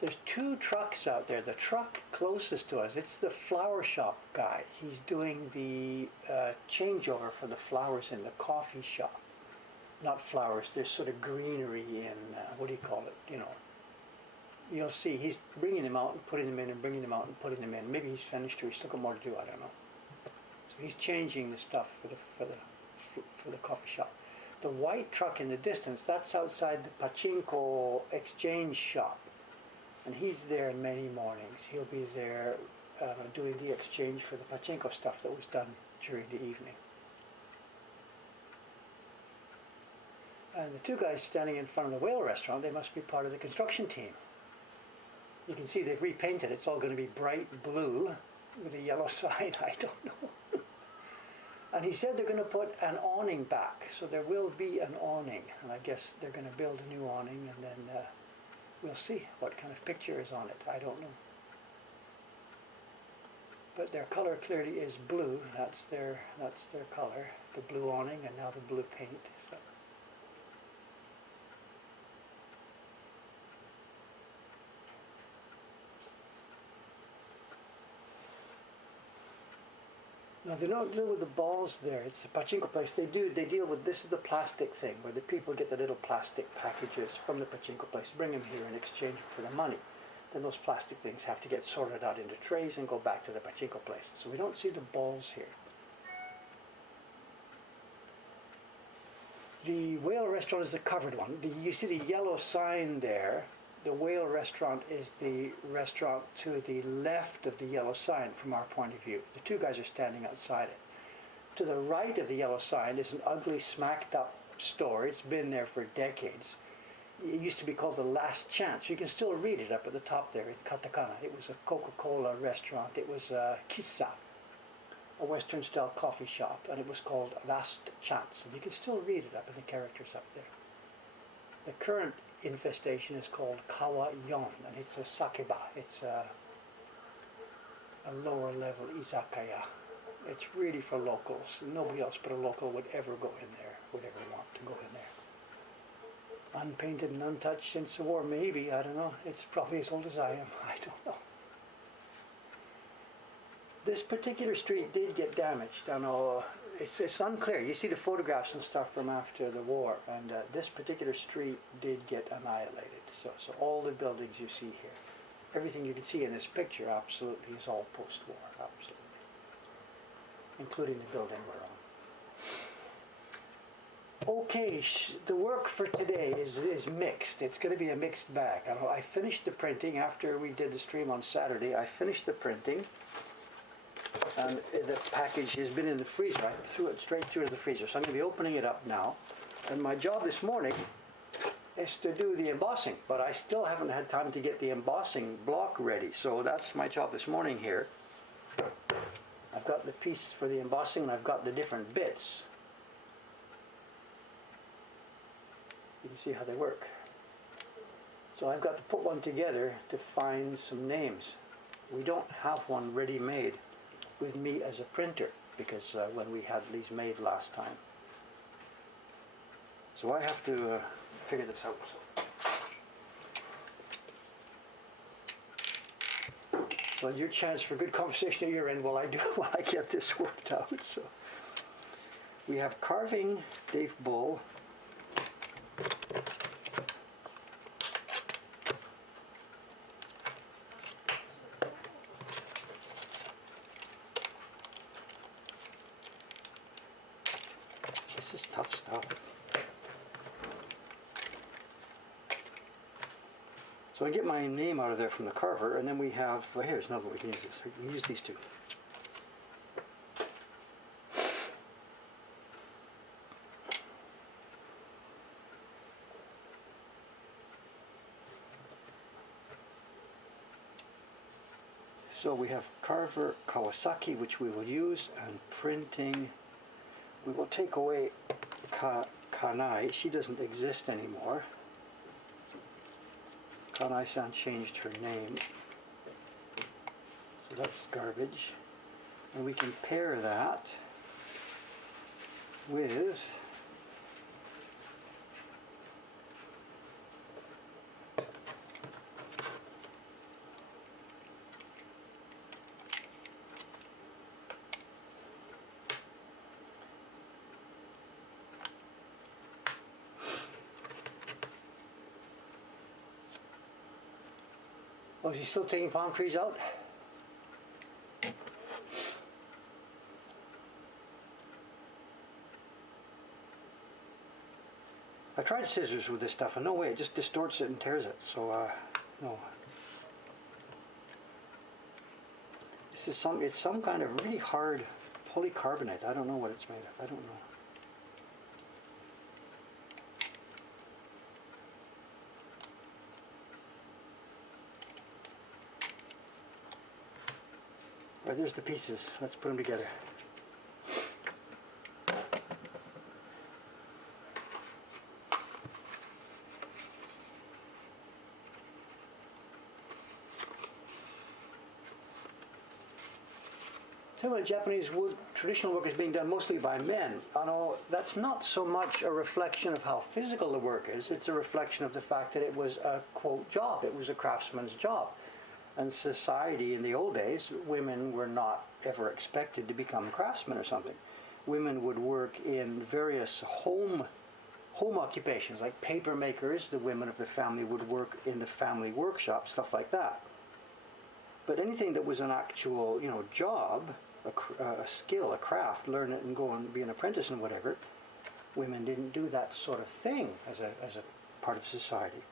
There's two trucks out there. The truck closest to us, it's the flower shop guy. He's doing the changeover for the flowers in the coffee shop. Not flowers, there's sort of greenery in, what do you call it, you know. You'll see, he's bringing them out and putting them in and bringing them out and putting them in. Maybe he's finished or he's still got more to do, I don't know. So he's changing the stuff for the coffee shop. The white truck in the distance, that's outside the pachinko exchange shop. And he's there many mornings. He'll be there doing the exchange for the pachinko stuff that was done during the evening. And the two guys standing in front of the whale restaurant, they must be part of the construction team. You can see they've repainted. It's all going to be bright blue with a yellow sign. I don't know. And he said they're going to put an awning back. So there will be an awning. And I guess they're going to build a new awning, and then we'll see what kind of picture is on it. I don't know. But their color clearly is blue. That's their color. The blue awning and now the blue paint. So. No, they don't deal with the balls there. It's a pachinko place. They deal with, this is the plastic thing, where the people get the little plastic packages from the pachinko place, bring them here in exchange for the money. Then those plastic things have to get sorted out into trays and go back to the pachinko place. So we don't see the balls here. The whale restaurant is the covered one. You see the yellow sign there. The whale restaurant is the restaurant to the left of the yellow sign from our point of view. The two guys are standing outside it. To the right of the yellow sign is an ugly, smacked up store. It's been there for decades. It used to be called The Last Chance. You can still read it up at the top there in katakana. It was a Coca-Cola restaurant. It was a kissa, a Western-style coffee shop, and it was called Last Chance. And you can still read it up in the characters up there. The current infestation is called Kawa Yon, and it's a sakeba. It's a lower level izakaya. It's really for locals. Nobody else but a local would ever go in there, would ever want to go in there. Unpainted and untouched since the war, maybe, I don't know. It's probably as old as I am, I don't know. This particular street did get damaged. I know it's unclear. You see the photographs and stuff from after the war, and this particular street did get annihilated. So all the buildings you see here, everything you can see in this picture, absolutely is all post-war, absolutely, including the building we're on. Okay, the work for today is mixed. It's going to be a mixed bag. I finished the printing after we did the stream on Saturday. I finished the printing. And the package has been in the freezer. I threw it straight through the freezer. So I'm going to be opening it up now. And my job this morning is to do the embossing. But I still haven't had time to get the embossing block ready. So that's my job this morning here. I've got the piece for the embossing and I've got the different bits. You can see how they work. So I've got to put one together to find some names. We don't have one ready-made with me as a printer, because when we had these made last time. So I have to figure this out. Well, your chance for good conversation at your end while I do while I get this worked out. So we have carving Dave Bull. This is tough stuff. So I get my name out of there from the carver, and then we have, well, here's another way we can use this. We can use these two. So we have carver Kawasaki, which we will use, and printing. We will take away Kanai. She doesn't exist anymore. Kanai-san changed her name. So that's garbage. And we can pair that with Oh, is he still taking palm trees out? I tried scissors with this stuff and no way, it just distorts it and tears it, so no. This is it's some kind of really hard polycarbonate. I don't know what it's made of, I don't know. Right, there's the pieces. Let's put them together. So when Japanese wood traditional work is being done mostly by men, I know that's not so much a reflection of how physical the work is, it's a reflection of the fact that it was a, quote, job. It was a craftsman's job. And society in the old days, women were not ever expected to become craftsmen or something. Women would work in various home occupations, like paper makers. The women of the family would work in the family workshop, stuff like that. But anything that was an actual, job, a skill, a craft, learn it and go and be an apprentice and whatever, women didn't do that sort of thing as a part of society.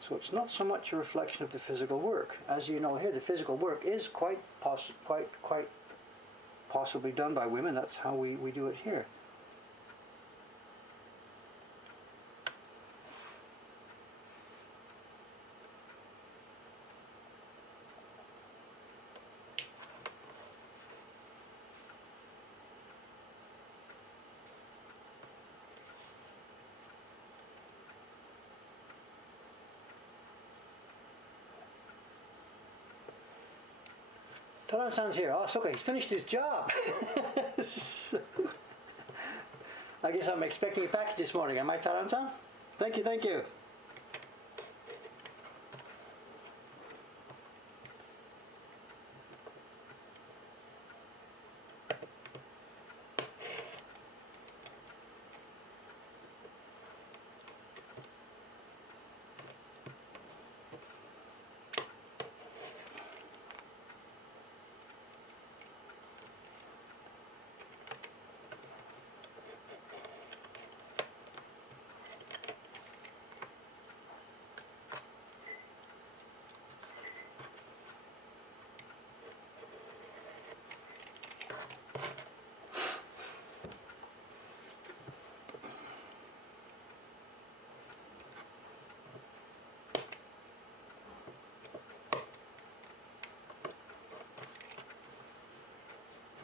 So it's not so much a reflection of the physical work. As you know here, the physical work is quite possibly done by women. That's how we do it here. Taran-san's here. Oh, it's okay. He's finished his job. I guess I'm expecting a package this morning. Am I, Taran-san? Thank you, thank you.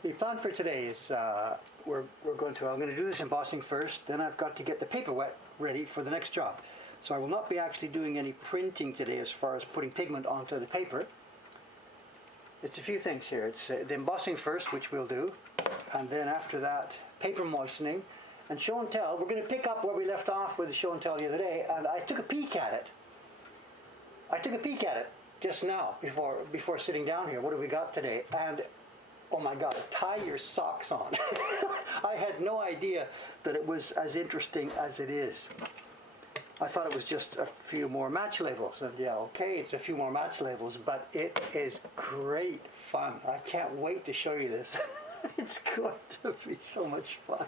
The plan for today is I'm going to do this embossing first, then I've got to get the paper wet ready for the next job. So I will not be actually doing any printing today as far as putting pigment onto the paper. It's a few things here. It's the embossing first, which we'll do, and then after that paper moistening and show and tell. We're going to pick up where we left off with the show and tell the other day, and I took a peek at it just now before sitting down here. What do we got today? And oh my God, tie your socks on. I had no idea that it was as interesting as it is. I thought it was just a few more match labels. And yeah, okay, it's a few more match labels, but it is great fun. I can't wait to show you this. It's going to be so much fun.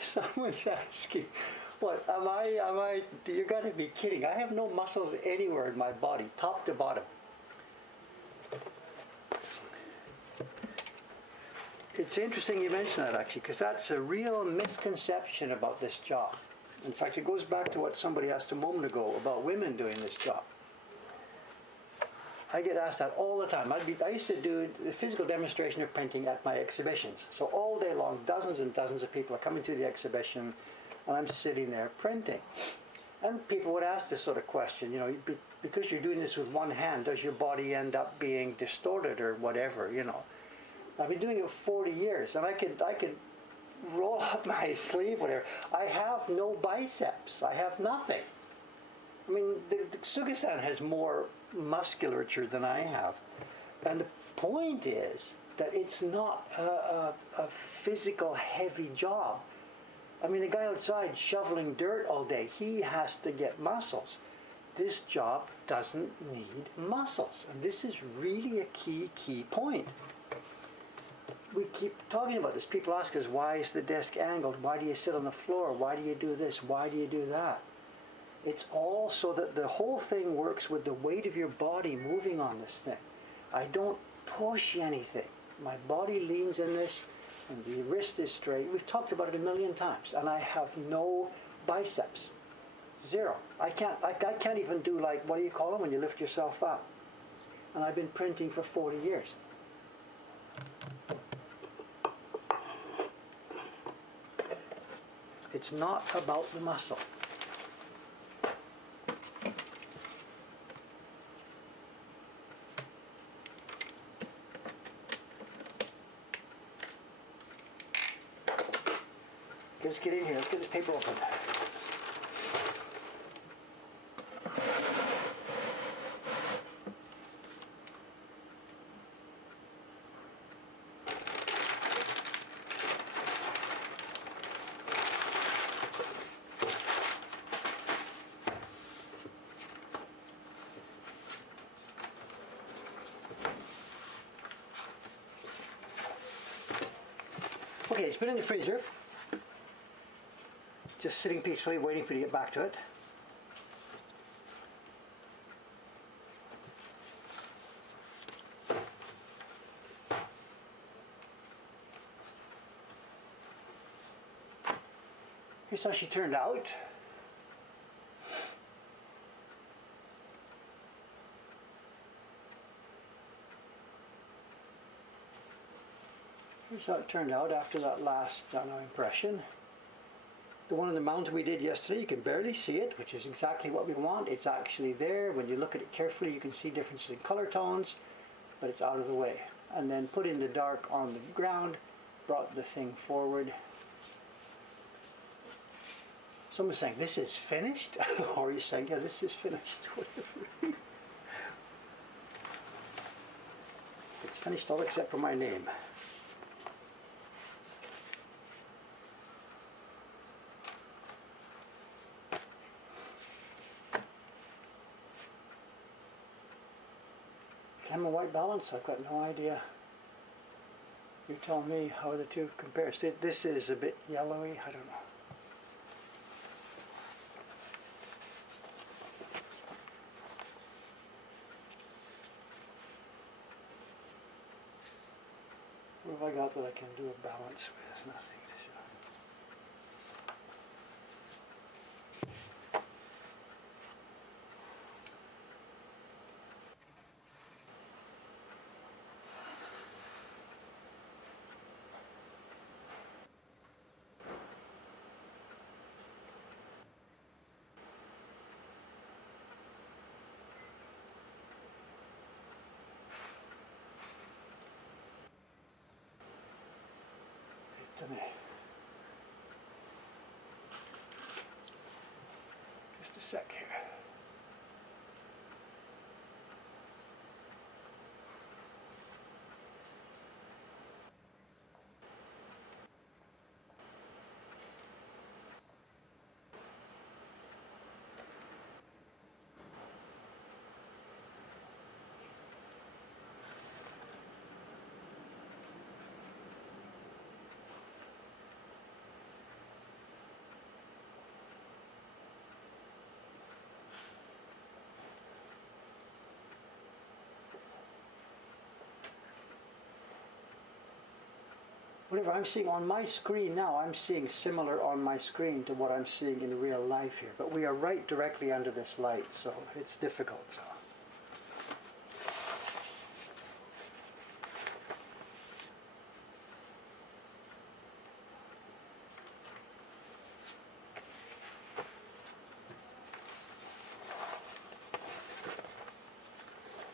Someone's asking, what, you gotta be kidding. I have no muscles anywhere in my body, top to bottom. It's interesting you mention that, actually, because that's a real misconception about this job. In fact, it goes back to what somebody asked a moment ago about women doing this job. I get asked that all the time. I used to do the physical demonstration of printing at my exhibitions. So all day long, dozens and dozens of people are coming to the exhibition, and I'm sitting there printing. And people would ask this sort of question, you know, because you're doing this with one hand, does your body end up being distorted or whatever, you know? I've been doing it 40 years, and I could roll up my sleeve, whatever. I have no biceps. I have nothing. I mean, the Suga-san has more musculature than I have. And the point is that it's not a physical, heavy job. I mean, a guy outside shoveling dirt all day, he has to get muscles. This job doesn't need muscles. And this is really a key point. We keep talking about this. People ask us, why is the desk angled? Why do you sit on the floor? Why do you do this? Why do you do that? It's all so that the whole thing works with the weight of your body moving on this thing. I don't push anything. My body leans in this, and the wrist is straight. We've talked about it a million times, and I have no biceps. Zero. I can't even do, like, what do you call them when you lift yourself up? And I've been printing for 40 years. It's not about the muscle. Let's get in here. Let's get this paper open. Okay, it's been in the freezer. Just sitting peacefully, waiting for you to get back to it. Here's how she turned out. Here's how it turned out after that last impression. The one on the mountain we did yesterday, you can barely see it, which is exactly what we want. It's actually there. When you look at it carefully, you can see differences in color tones, but it's out of the way. And then put in the dark on the ground, brought the thing forward. Someone's saying, this is finished? Or are you saying, yeah, this is finished? It's finished all except for my name. I'm a white balance, I've got no idea. You tell me how the two compare. This is a bit yellowy, I don't know. What have I got that I can do a balance with? Nothing to show. To me. Just a sec here. whatever I'm seeing on my screen now, I'm seeing similar on my screen to what I'm seeing in real life here. But we are right directly under this light, so it's difficult. So.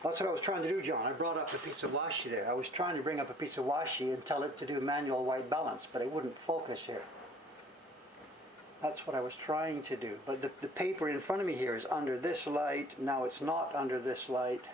That's what I was trying to do, John. I brought up a piece of washi there. I was trying to bring up a piece of washi and tell it to do manual white balance, but it wouldn't focus here. That's what I was trying to do. But the paper in front of me here is under this light. Now it's not under this light.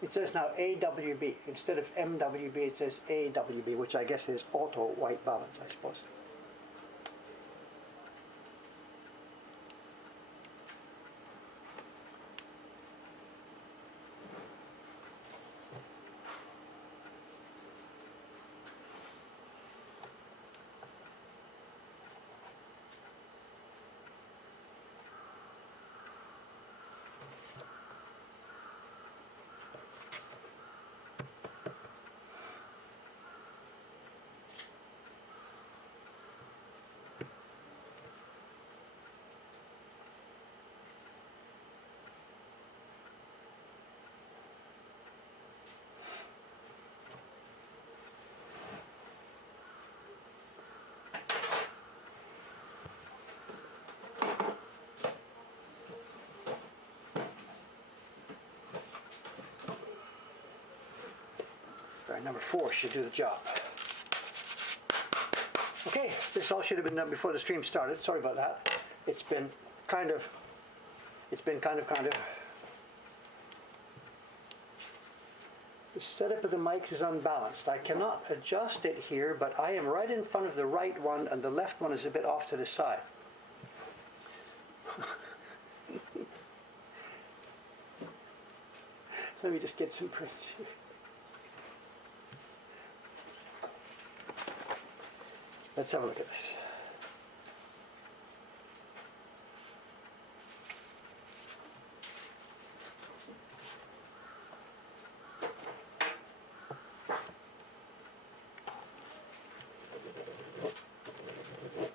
It says now AWB. Instead of MWB, it says AWB, which I guess is auto white balance, I suppose. Right, number 4 should do the job. Okay, this all should have been done before the stream started. Sorry about that. It's been kind of. The setup of the mics is unbalanced. I cannot adjust it here, but I am right in front of the right one, and the left one is a bit off to the side. So let me just get some prints here. Let's have a look at this.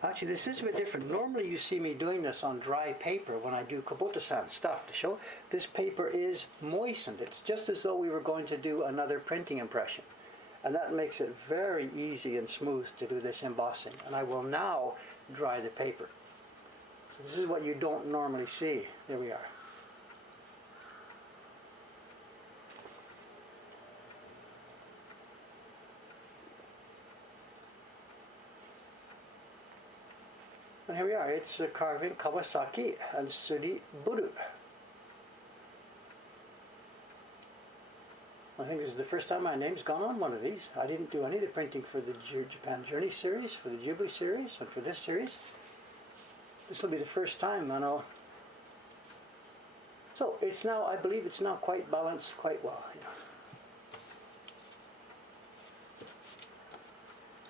Actually, this is a bit different. Normally you see me doing this on dry paper when I do Kubota-san stuff to show. This paper is moistened. It's just as though we were going to do another printing impression. And that makes it very easy and smooth to do this embossing. And I will now dry the paper. So this is what you don't normally see. There we are. And here we are. It's carving Kawasaki and Suri Buru. I think this is the first time my name's gone on one of these. I didn't do any of the printing for the Japan Journey series, for the Ghibli series, and for this series. This will be the first time, I know. So it's now, I believe it's now quite balanced quite well. Yeah.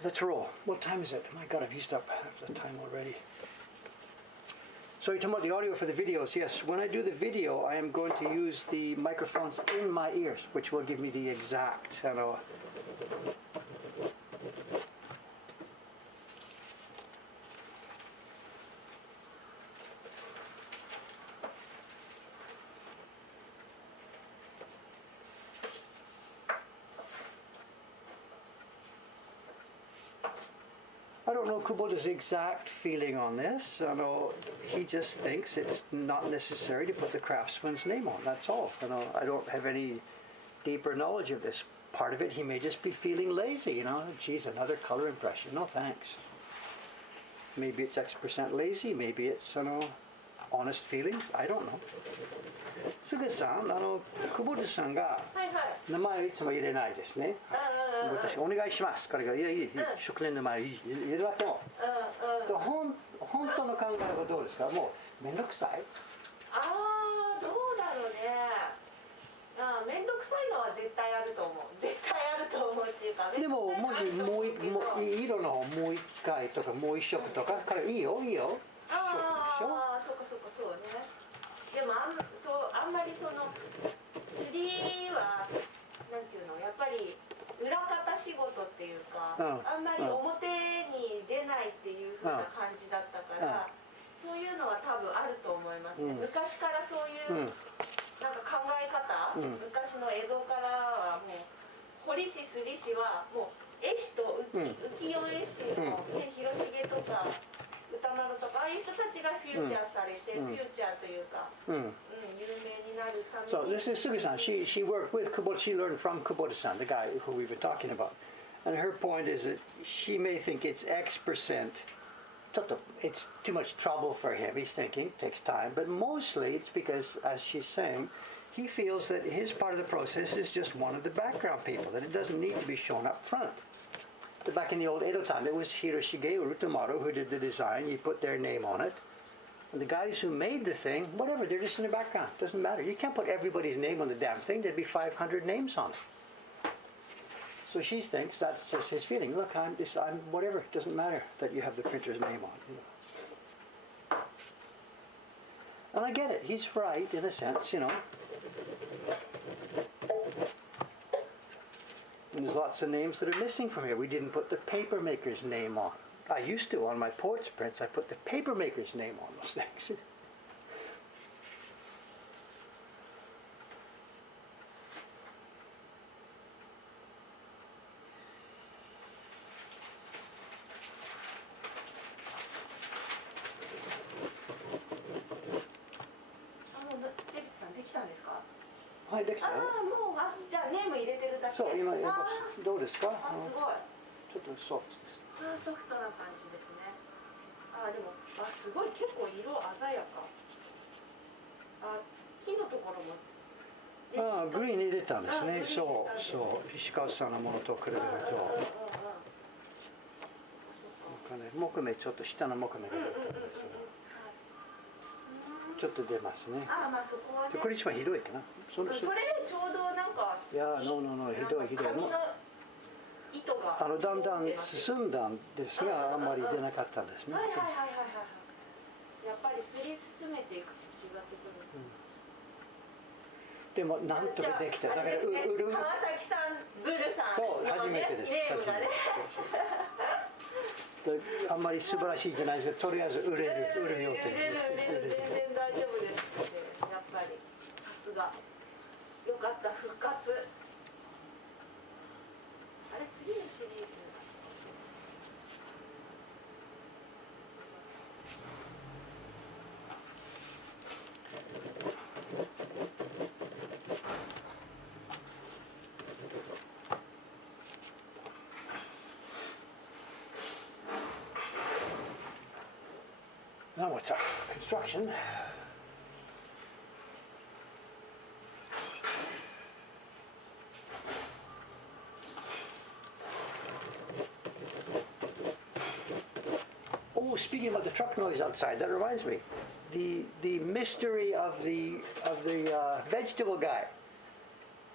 Let's roll. What time is it? My God, I've used up half the time already. So you're talking about the audio for the videos. Yes, when I do the video, I am going to use the microphones in my ears, which will give me the exact, you know. I don't know Kubota's exact feeling on this. I know he just thinks it's not necessary to put the craftsman's name on. That's all. You know, I don't have any deeper knowledge of this. Part of it, he may just be feeling lazy. You know, geez, another color impression. No thanks. Maybe it's X% lazy. Maybe it's, you know, honest feelings. I don't know. Suga-san, Kubota-sanが名前をいつも入れないですね。私お願いします。彼がいやいい職人の名前入れるわけも。本当の考えはどうですか。もうめんどくさい。どうだろうね。めんどくさいのは絶対あると思う。絶対あると思うっていうか。でももしもう色のもう一回とかもう一色とか彼いいよいいよ。そうかそうね。でもあんまりその釣りはなんていうのやっぱり裏方仕事っていうか、あんまり表に出ないっていう風な感じだったから、そういうのは多分あると思いますね。昔からそういうなんか考え方、昔の江戸からはもう彫師すり師はもう絵師と浮世絵師の、ね、広重とか歌丸とかああいう人たちがフューチャーされて、フューチャーというか、有名になるために。So this is Sugi-san. She worked with Kubota. She learned from Kubota-san, the guy who we've been talking about. And her point is that she may think it's X%. It's too much trouble for him. He's thinking it takes time, but mostly it's because, as she's saying, he feels that his part of the process is just one of the background people. That it doesn't need to be shown up front. Back in the old Edo time, it was Hiroshige Urutomaru who did the design. You put their name on it. And the guys who made the thing, whatever, they're just in the background. Doesn't matter. You can't put everybody's name on the damn thing. There'd be 500 names on it. So she thinks that's just his feeling. Look, I'm whatever. It doesn't matter that you have the printer's name on. You know. And I get it. He's right in a sense, you know. And there's lots of names that are missing from here. We didn't put the papermaker's name on. I used to on my ports prints. I put the papermaker's name on those things.はいできたよ。もうじゃあネーム入れてるだけ。そう今どうですか。すごい。ちょっとソフトです。ソフトな感じですね。でもすごい結構色鮮やか。木のところも。グリーン入れたんですね。そう石川さんのものと比べると。木目ちょっと下の木目が出てるんですよ。ちょっと出ますね。そこはね。これ一番ひどいかな。それちょうどなんか。いや、ひどい。紙の糸が。だんだん進んだんですが、あんまり出なかったんですね。やっぱりすり進めていくと違ってくる。でもなんとかできた。だから川崎さん、ブルさん。そう、初めてです。ネームがね。あんまり素晴らしいじゃないですか。とりあえず売る予定。全然大丈夫です。やっぱりさすが。よかった復活。次のシリーズ。Now what's up? Construction. Oh, speaking about the truck noise outside, that reminds me. The mystery of the vegetable guy.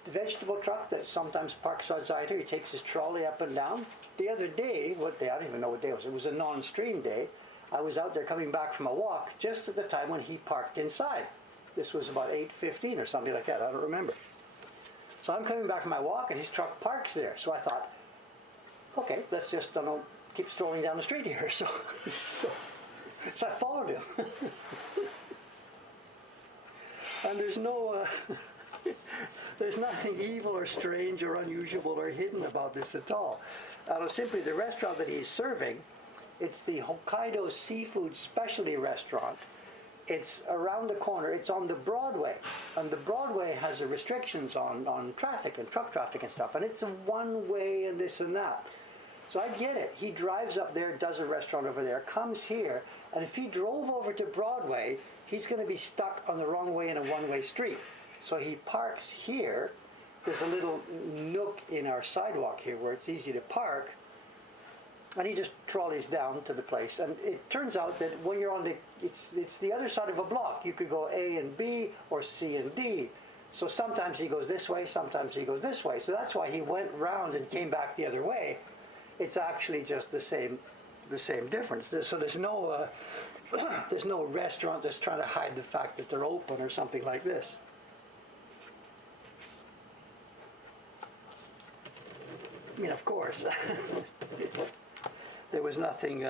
The vegetable truck that sometimes parks outside here, he takes his trolley up and down. The other day, what day, I don't even know what day it was a non-stream day. I was out there coming back from a walk just at the time when he parked inside. This was about 8:15 or something like that, I don't remember. So I'm coming back from my walk and his truck parks there. So I thought, okay, let's just, keep strolling down the street here. So I followed him. And there's no, there's nothing evil or strange or unusual or hidden about this at all. Simply the restaurant that he's serving, it's the Hokkaido Seafood Specialty Restaurant. It's around the corner. It's on the Broadway. And the Broadway has restrictions on traffic and truck traffic and stuff. And it's a one-way and this and that. So I get it. He drives up there, does a restaurant over there, comes here, and if he drove over to Broadway, he's going to be stuck on the wrong way in a one-way street. So he parks here. There's a little nook in our sidewalk here where it's easy to park. And he just trolleys down to the place. And it turns out that when you're on it's the other side of a block. You could go A and B or C and D. So sometimes he goes this way, sometimes he goes this way. So that's why he went round and came back the other way. It's actually just the same difference. So there's no there's no restaurant that's trying to hide the fact that they're open or something like this. I mean, of course, there was nothing,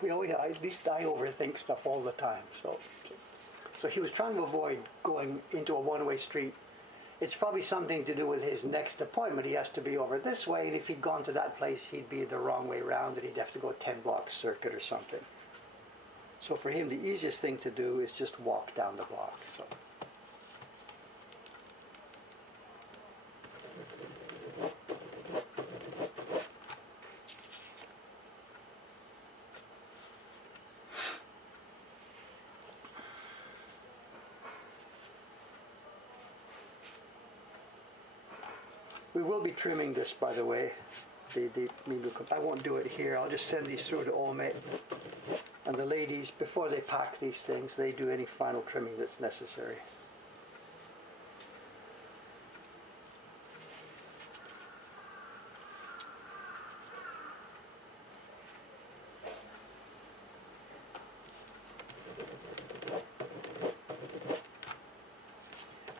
we always, at least I overthink stuff all the time. So he was trying to avoid going into a one-way street. It's probably something to do with his next appointment. He has to be over this way, and if he'd gone to that place, he'd be the wrong way around, and he'd have to go 10-block circuit or something. So for him, the easiest thing to do is just walk down the block. So. We will be trimming this, by the way. I won't do it here. I'll just send these through to Ome. And the ladies, before they pack these things, they do any final trimming that's necessary.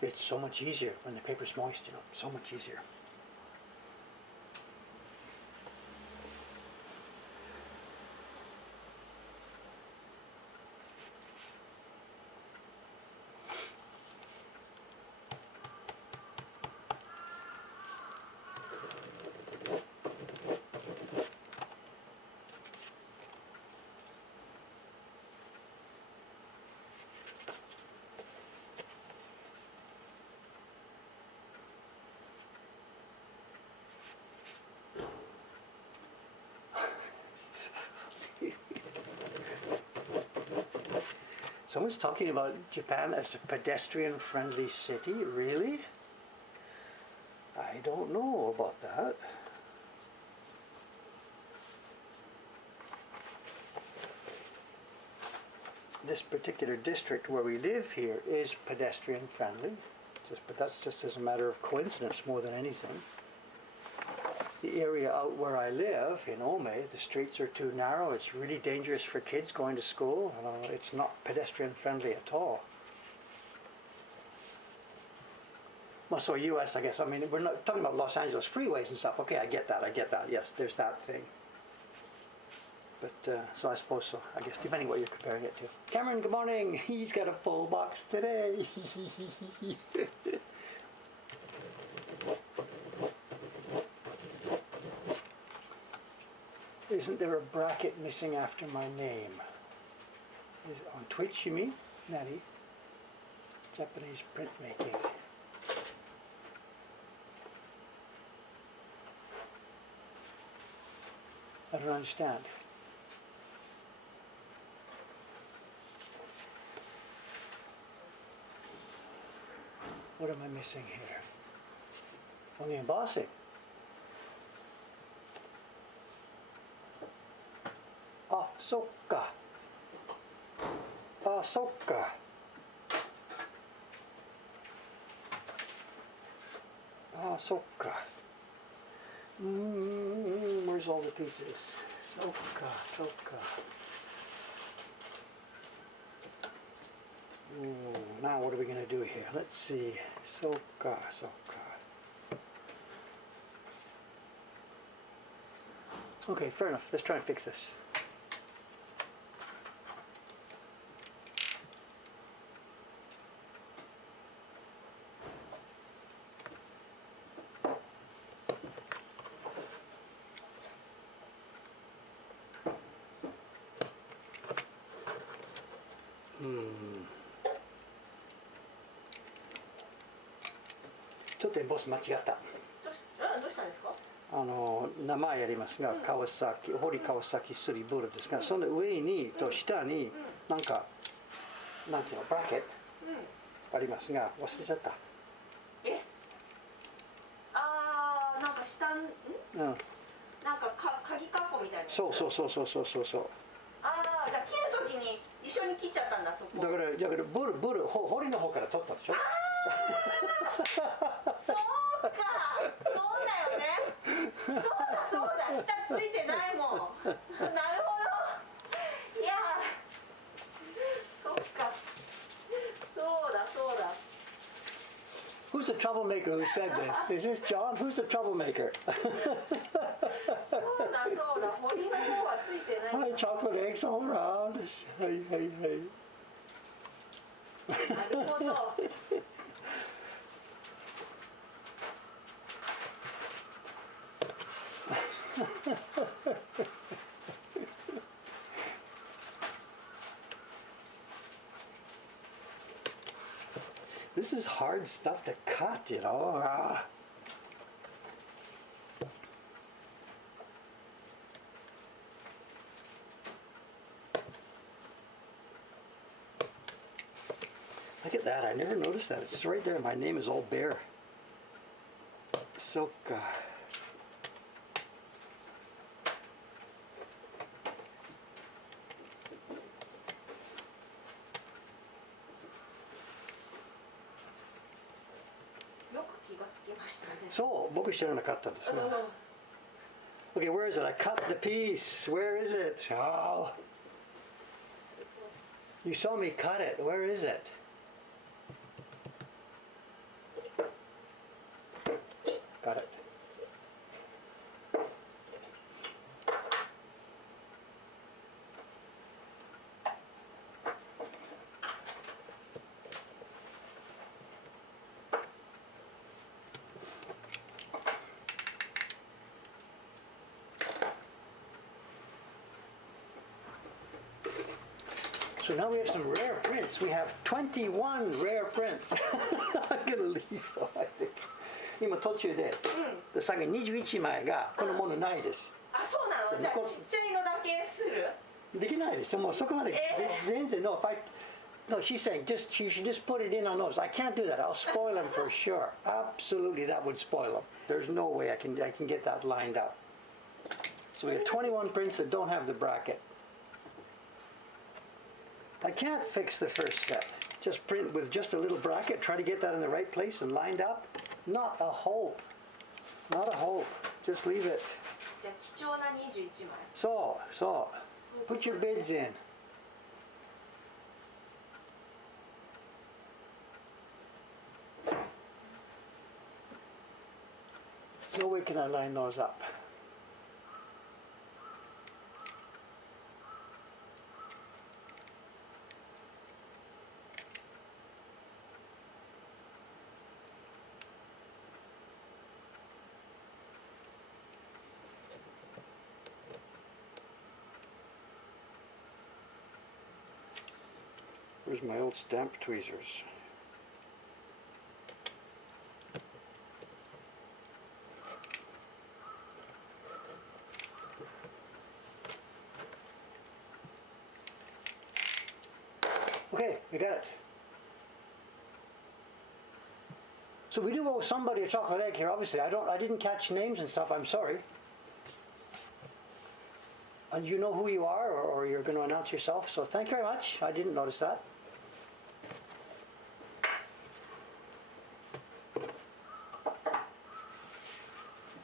It's so much easier when the paper's moist, so much easier. Someone's talking about Japan as a pedestrian-friendly city. Really? I don't know about that. This particular district where we live here is pedestrian-friendly, but that's just as a matter of coincidence more than anything. The area out where I live in Ome, the streets are too narrow. It's really dangerous for kids going to school. It's not pedestrian friendly at all. Well, so US, I guess. I mean, we're not talking about Los Angeles freeways and stuff. Okay, I get that. Yes, there's that thing. But, so I suppose so. I guess, depending what you're comparing it to. Cameron, good morning. He's got a full box today. Isn't there a bracket missing after my name? Is it on Twitch, you mean? Natty? Japanese printmaking. I don't understand. What am I missing here? On the embossing. Ah, soっか. Ah, soっか. Ah, soっか. Where's all the pieces? Soっか, soっか. Now what are we going to do here? Let's see. Soっか, soっか. Okay, fair enough. Let's try and fix this.ちょっとエンボス間違った。どうしたんですか？名前やりますが、川崎、堀川崎スリブルですが、その上にと下になんか、なんていうの、ブラケットありますが、忘れちゃった。なんか下ん？なんか鍵カッコみたいな。そう。じゃあ切るときに一緒に切っちゃったんだ、そこ。だからブル堀の方から取ったでしょ。そうか、そうだよね。そうだ、下ついてないもん。なるほど。いや、そっか。そうだ。Who's the troublemaker who said this? Is this John? Who's the troublemaker? そうだ、堀の方はついてない。Hi, chocolate eggs all around. Hey. なるほど。This is hard stuff to cut, you know. Look at that. I never noticed that. It's right there. My name is all bare. Silk. So, 僕知らなかったんですね。Okay, where is it? I cut the piece. Where is it? Oh. You saw me cut it. Where is it? Got it. So now we have some rare prints. We have 21 rare prints. I'm going to leave, I think. 今途中で、最後21枚がこのものないです。あ、そうなの？じゃあちっちゃいのだけする？できないですよ。もうそこまで全然 No, she's saying you should just put it in on those. I can't do that. I'll spoil them for sure. Absolutely, that would spoil them. There's no way I can get that lined up. So we have 21 prints that don't have the bracket. I can't fix the first set. Just print with just a little bracket, try to get that in the right place and lined up. Not a hope. Not a hope. Just leave it. じゃあ貴重な21枚。So. Put your bids in. No way can I line those up. Where's my old stamp tweezers? Okay, we got it. So we do owe somebody a chocolate egg here. Obviously, I didn't catch names and stuff. I'm sorry. And you know who you are, or you're going to announce yourself. So thank you very much. I didn't notice that.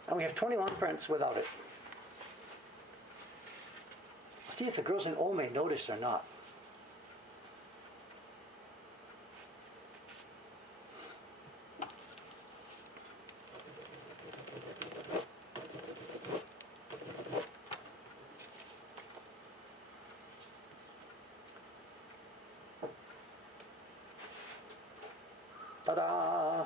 And we have 21 prints without it. See if the girls in Ome notice or not. Ta-da!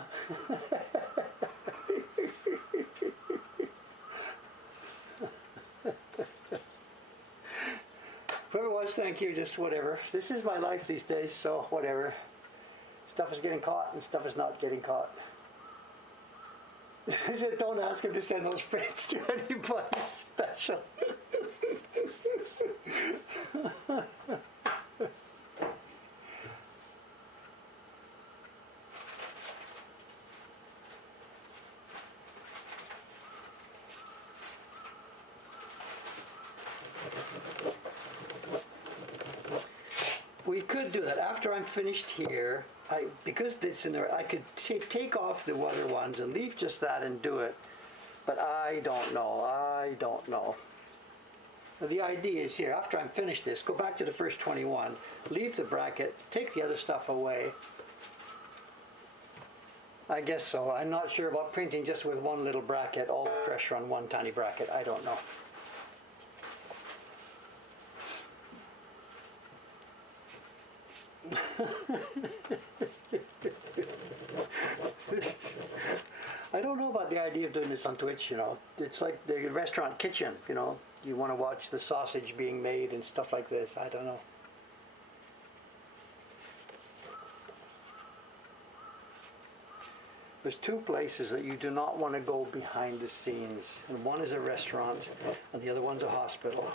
Whoever was, thank you, just whatever. This is my life these days, so whatever. Stuff is getting caught and stuff is not getting caught. He said, don't ask him to send those prints to anybody special. We could do that after I'm finished here. Because it's in there, I could take off the other ones and leave just that and do it. But I don't know. The idea is here, after I'm finished this, go back to the first 21, leave the bracket, take the other stuff away. I guess so. I'm not sure about printing just with one little bracket, all the pressure on one tiny bracket. I don't know. I don't know about the idea of doing this on Twitch, you know. It's like the restaurant kitchen, you know. You want to watch the sausage being made and stuff like this. I don't know. There's two places that you do not want to go behind the scenes. And one is a restaurant and the other one's a hospital.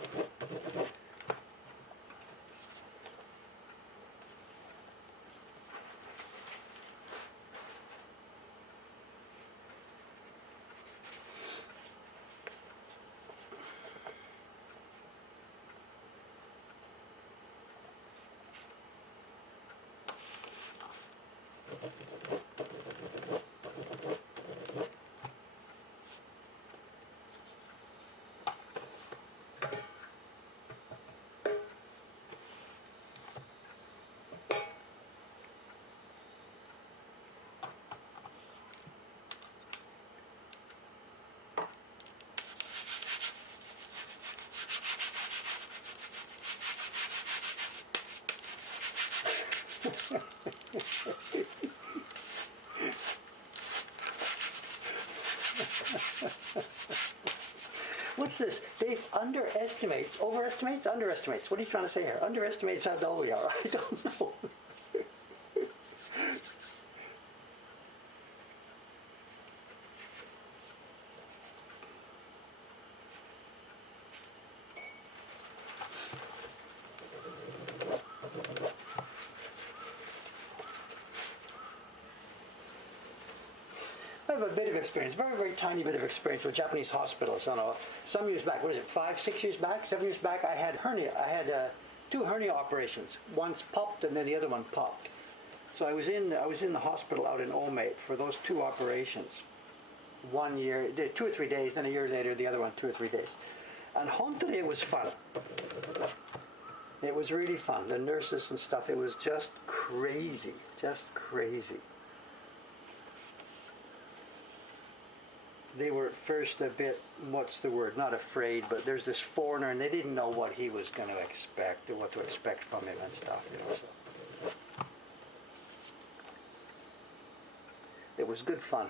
What's this? Dave overestimates? Underestimates. What are you trying to say here? Underestimates how dull we are. I don't know. I have a bit of experience, very, very tiny bit of experience with Japanese hospitals. I don't know, some years back, what is it, 5, 6 years back, 7 years back, I had hernia. I had 2 hernia operations. One's popped and then the other one popped. So I was in the hospital out in Ome for those 2 operations. 1 year, 2 or 3 days, then a year later the other one 2 or 3 days. And honestly, it was fun. It was really fun. The nurses and stuff, it was just crazy, just crazy. They were at first a bit, what's the word, not afraid, but there's this foreigner and they didn't know what he was going to expect or what to expect from him and stuff, you know, so. It was good fun.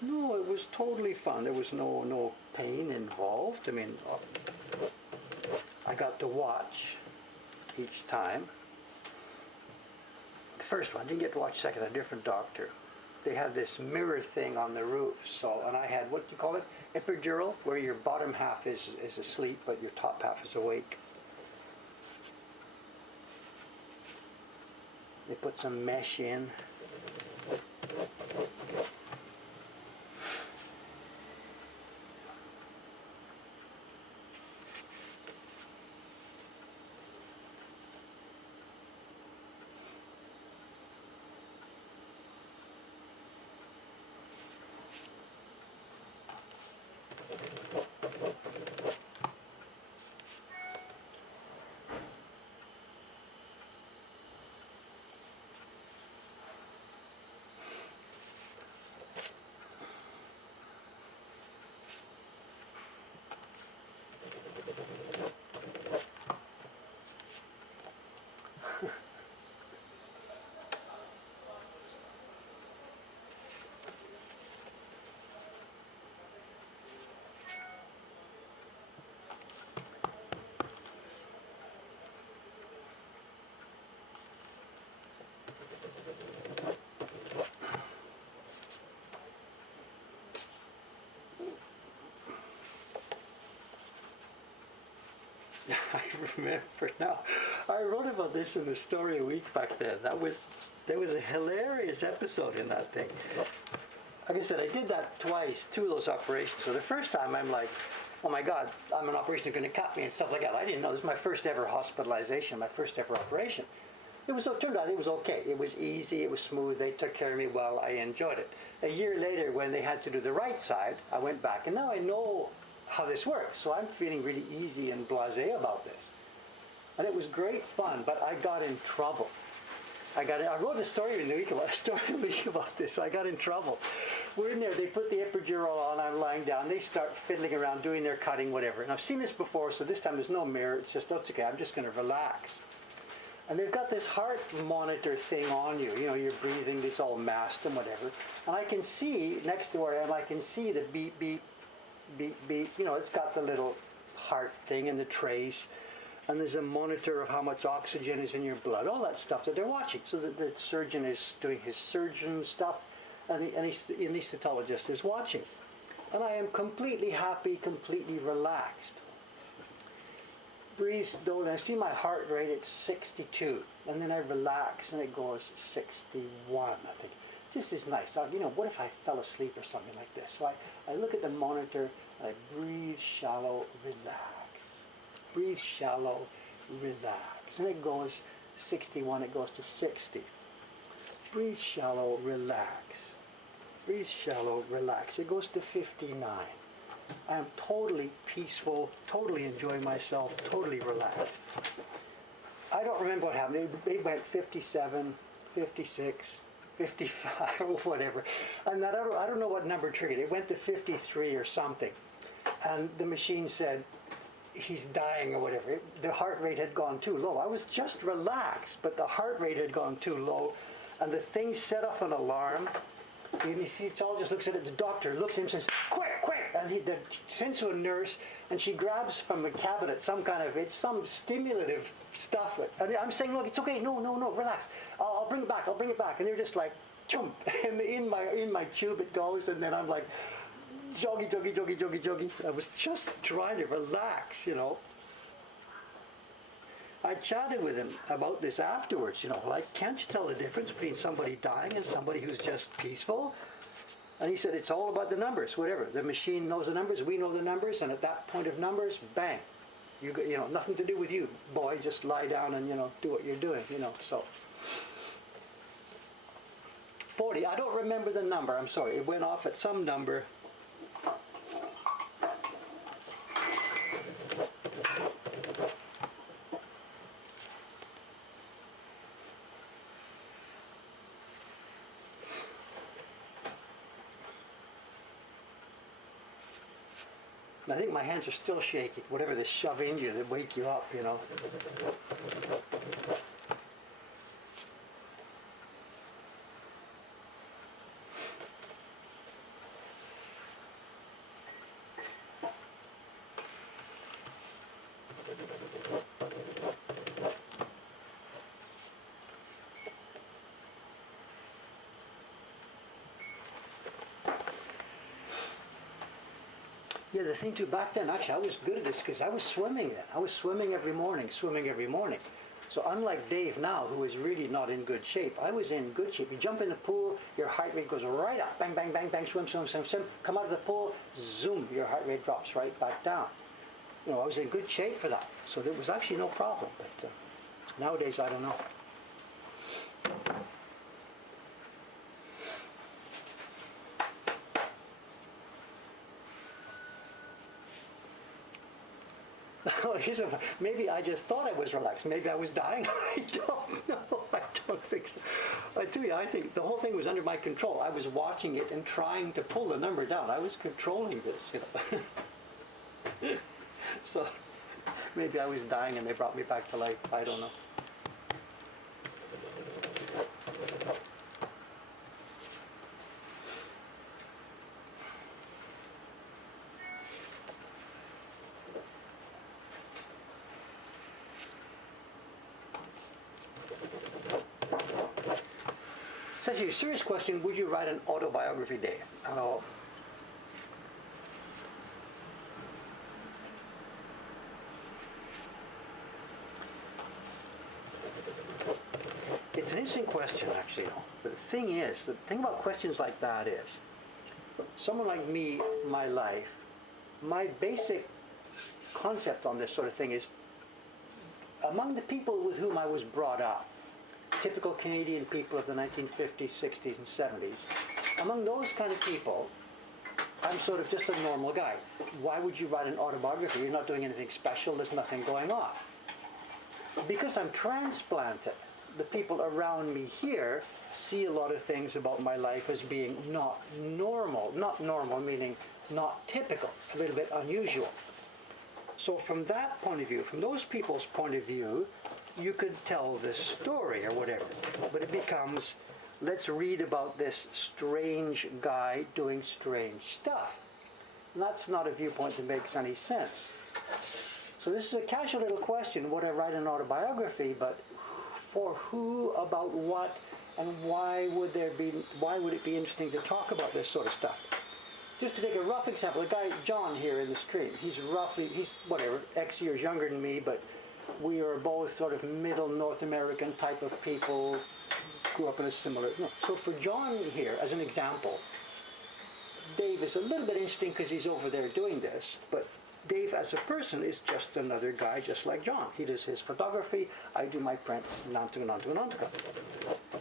No, it was totally fun. There was no pain involved. I mean, I got to watch each time. The first one, didn't get to watch second, a different doctor. they had this mirror thing on the roof. So, and I had, what do you call it? Epidural, where your bottom half is asleep, but your top half is awake. They put some mesh in. I remember now. I wrote about this in the story a week back then. There was a hilarious episode in that thing. Like I said, I did that twice, 2 of those operations. So the first time I'm like, oh my God, I'm an operation, they're going to cut me and stuff like that. I didn't know. This was my first ever hospitalization, my first ever operation. Turned out it was okay. It was easy, it was smooth, they took care of me well, I enjoyed it. A year later, when they had to do the right side, I went back, and now I know how this works, so I'm feeling really easy and blasé about this. And it was great fun, but I got in trouble. I wrote a story in the week about this. I got in trouble. We're in there, they put the epidural on, I'm lying down, they start fiddling around, doing their cutting, whatever. And I've seen this before, so this time there's no mirror, it's just, oh, it's okay, I'm just going to relax. And they've got this heart monitor thing on you. You know, you're breathing, it's all masked and whatever. And I can see, next to where I am, I can see the beep, beep, beep, beep. You know, it's got the little heart thing and the trace. And there's a monitor of how much oxygen is in your blood, all that stuff that they're watching. So the surgeon is doing his surgeon stuff, and the anesthetologist is watching. And I am completely happy, completely relaxed. Breathe slowly. I see my heart rate at 62, and then I relax and it goes 61. I think this is nice. You know, what if I fell asleep or something like this? So I look at the monitor, I breathe shallow, relax. Breathe shallow, relax, and it goes 61. It goes to 60. Breathe shallow, relax. Breathe shallow, relax. It goes to 59. I am totally peaceful, totally enjoying myself, totally relaxed. I don't remember what happened. It went 57, 56, 55, or whatever. And I don't know what number triggered. It went to 53 or something. And the machine said, he's dying or whatever. The heart rate had gone too low. I was just relaxed, but the heart rate had gone too low. And the thing set off an alarm. The anesthesiologist looks at it, the doctor looks at him and says, quick, quick! And he sends to a nurse, and she grabs from the cabinet some some stimulative stuff. And I'm saying, look, it's okay, no, relax. I'll bring it back. And they're just like, chump. And in my tube it goes, and then I'm like, joggy. I was just trying to relax, you know. I chatted with him about this afterwards, you know, like, can't you tell the difference between somebody dying and somebody who's just peaceful? And he said, it's all about the numbers, whatever. The machine knows the numbers, we know the numbers, and at that point of numbers, bang. You know, nothing to do with you, boy, just lie down and, you know, do what you're doing, you know, so. 40, I don't remember the number, I'm sorry, it went off at some number. I think my hands are still shaking, whatever they shove in you that wake you up, you know. Yeah, the thing too, back then, actually, I was good at this because I was swimming then. I was swimming every morning. So unlike Dave now, who is really not in good shape, I was in good shape. You jump in the pool, your heart rate goes right up. Bang, bang, bang, bang, swim, swim, swim, swim. Come out of the pool, zoom, your heart rate drops right back down. You know, I was in good shape for that. So there was actually no problem. But nowadays, I don't know. Maybe I just thought I was relaxed. Maybe I was dying. I don't know. I don't think so. I tell you, I think the whole thing was under my control. I was watching it and trying to pull the number down. I was controlling this, you know. So maybe I was dying and they brought me back to life. I don't know. Says here, serious question, would you write an autobiography, Dave? Oh. It's an interesting question, actually, though. But the thing about questions like that is, someone like me, my life, my basic concept on this sort of thing is, among the people with whom I was brought up, typical Canadian people of the 1950s, 60s, and 70s. Among those kind of people, I'm sort of just a normal guy. Why would you write an autobiography? You're not doing anything special. There's nothing going on. Because I'm transplanted, the people around me here see a lot of things about my life as being not normal. Not normal meaning not typical, a little bit unusual. So from that point of view, from those people's point of view, you could tell this story or whatever, but it becomes, let's read about this strange guy doing strange stuff. And that's not a viewpoint that makes any sense. So this is a casual little question, would I write an autobiography, but for who, about what, and why would it be interesting to talk about this sort of stuff? Just to take a rough example, the guy, John here in the stream, he's whatever, X years younger than me, but we are both sort of middle North American type of people, grew up in a similar, no. So for John here, as an example, Dave is a little bit interesting because he's over there doing this, but Dave as a person is just another guy just like John. He does his photography, I do my prints, nantuka.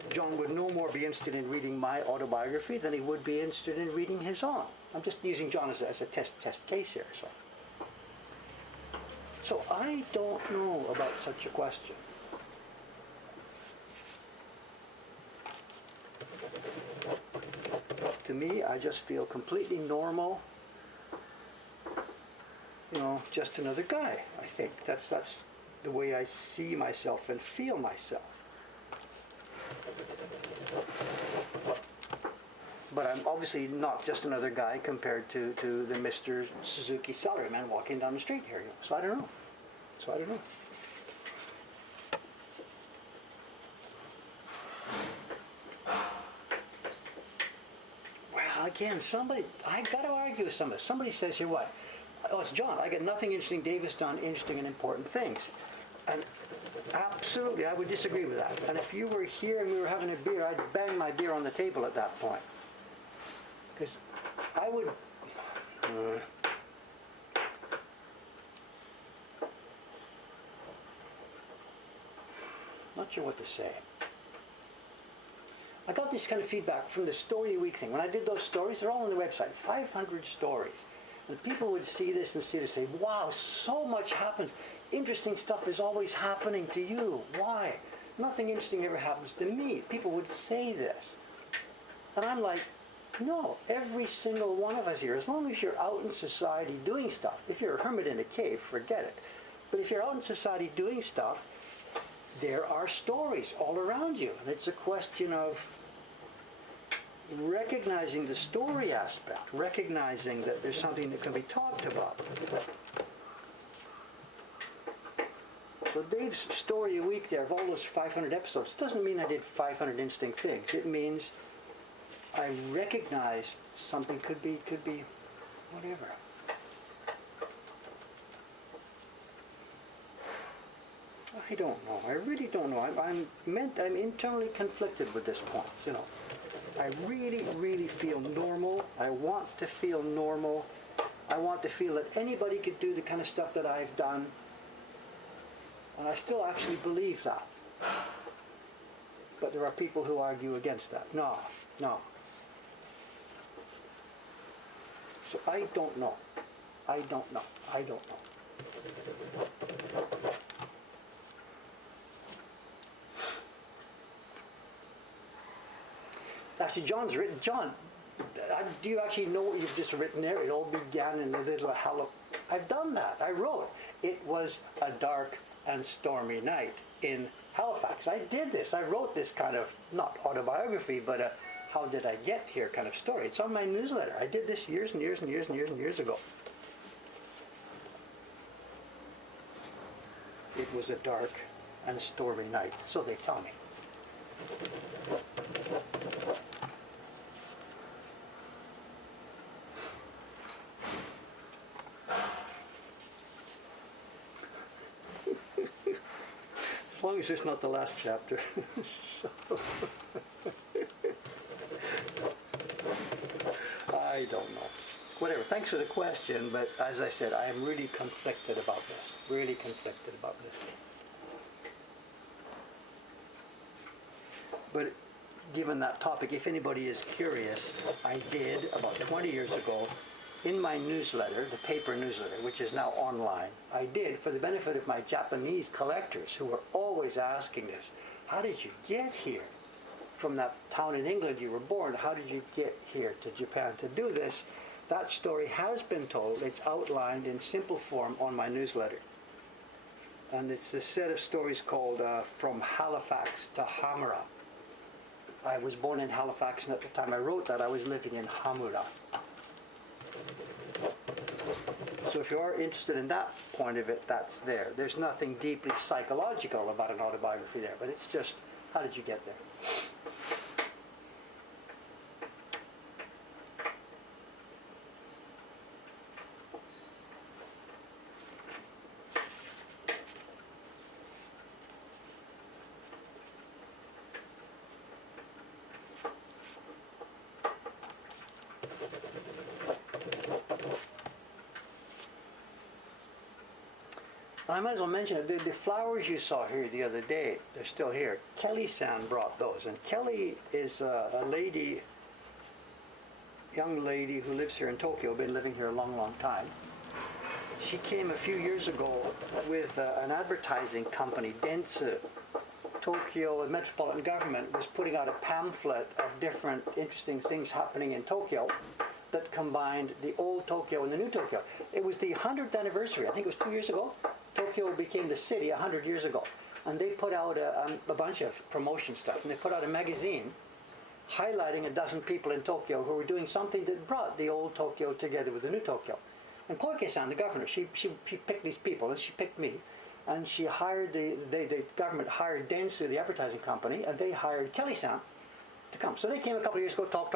John would no more be interested in reading my autobiography than he would be interested in reading his own. I'm just using John as a test case here. So I don't know about such a question. To me, I just feel completely normal. You know, just another guy, I think. That's the way I see myself and feel myself. But I'm obviously not just another guy compared to the Mr. Suzuki salaryman walking down the street here. You know? So I don't know. Well, again, I got to argue with somebody. Somebody says here, what? Oh, it's John. I got nothing interesting. Dave has done interesting and important things. And absolutely, I would disagree with that. And if you were here and we were having a beer, I'd bang my beer on the table at that point. Because I would... not sure what to say. I got this kind of feedback from the Story Week thing. When I did those stories, they're all on the website, 500 stories. And people would see this and say, wow, so much happens. Interesting stuff is always happening to you. Why? Nothing interesting ever happens to me. People would say this. And I'm like, no, every single one of us here, as long as you're out in society doing stuff, if you're a hermit in a cave, forget it. But if you're out in society doing stuff, there are stories all around you. And it's a question of recognizing the story aspect, recognizing that there's something that can be talked about. So Dave's Story a Week there of all those 500 episodes doesn't mean I did 500 interesting things. It means I recognized something could be whatever. I don't know. I really don't know. I'm internally conflicted with this point, you know. I really, really feel normal. I want to feel normal. I want to feel that anybody could do the kind of stuff that I've done. And I still actually believe that. But there are people who argue against that. No, no. So I don't know. I don't know. I don't know. Actually, John's written. John, do you actually know what you've just written there? It all began in the little hollow. I've done that. I wrote. It was a dark and stormy night in Halifax. I did this. I wrote this kind of, not autobiography, but a how did I get here kind of story. It's on my newsletter. I did this years and years and years and years and years ago. It was a dark and stormy night, so they tell me. As long as it's not the last chapter. So I don't know. Whatever, thanks for the question, but as I said, I am really conflicted about this. Really conflicted about this. But given that topic, if anybody is curious, I did about 20 years ago in my newsletter, the paper newsletter, which is now online, I did, for the benefit of my Japanese collectors who were always asking this, how did you get here? From that town in England you were born, how did you get here to Japan to do this? That story has been told. It's outlined in simple form on my newsletter. And it's a set of stories called From Halifax to Hamura. I was born in Halifax, and at the time I wrote that, I was living in Hamura. So if you are interested in that point of it, that's there. There's nothing deeply psychological about an autobiography there, but it's just, how did you get there? I might as well mention it. The flowers you saw here the other day, they're still here. Kelly-san brought those. And Kelly is a lady, young lady who lives here in Tokyo, been living here a long, long time. She came a few years ago with an advertising company, Dentsu. Tokyo, the metropolitan government was putting out a pamphlet of different interesting things happening in Tokyo that combined the old Tokyo and the new Tokyo. It was the 100th anniversary, I think it was 2 years ago. Tokyo became the city 100 years ago. And they put out a bunch of promotion stuff. And they put out a magazine highlighting a dozen people in Tokyo who were doing something that brought the old Tokyo together with the new Tokyo. And Koike-san, the governor, she picked these people, and she picked me. And she hired, the government hired Dentsu, the advertising company, and they hired Kelly-san to come. So they came a couple of years ago, talk.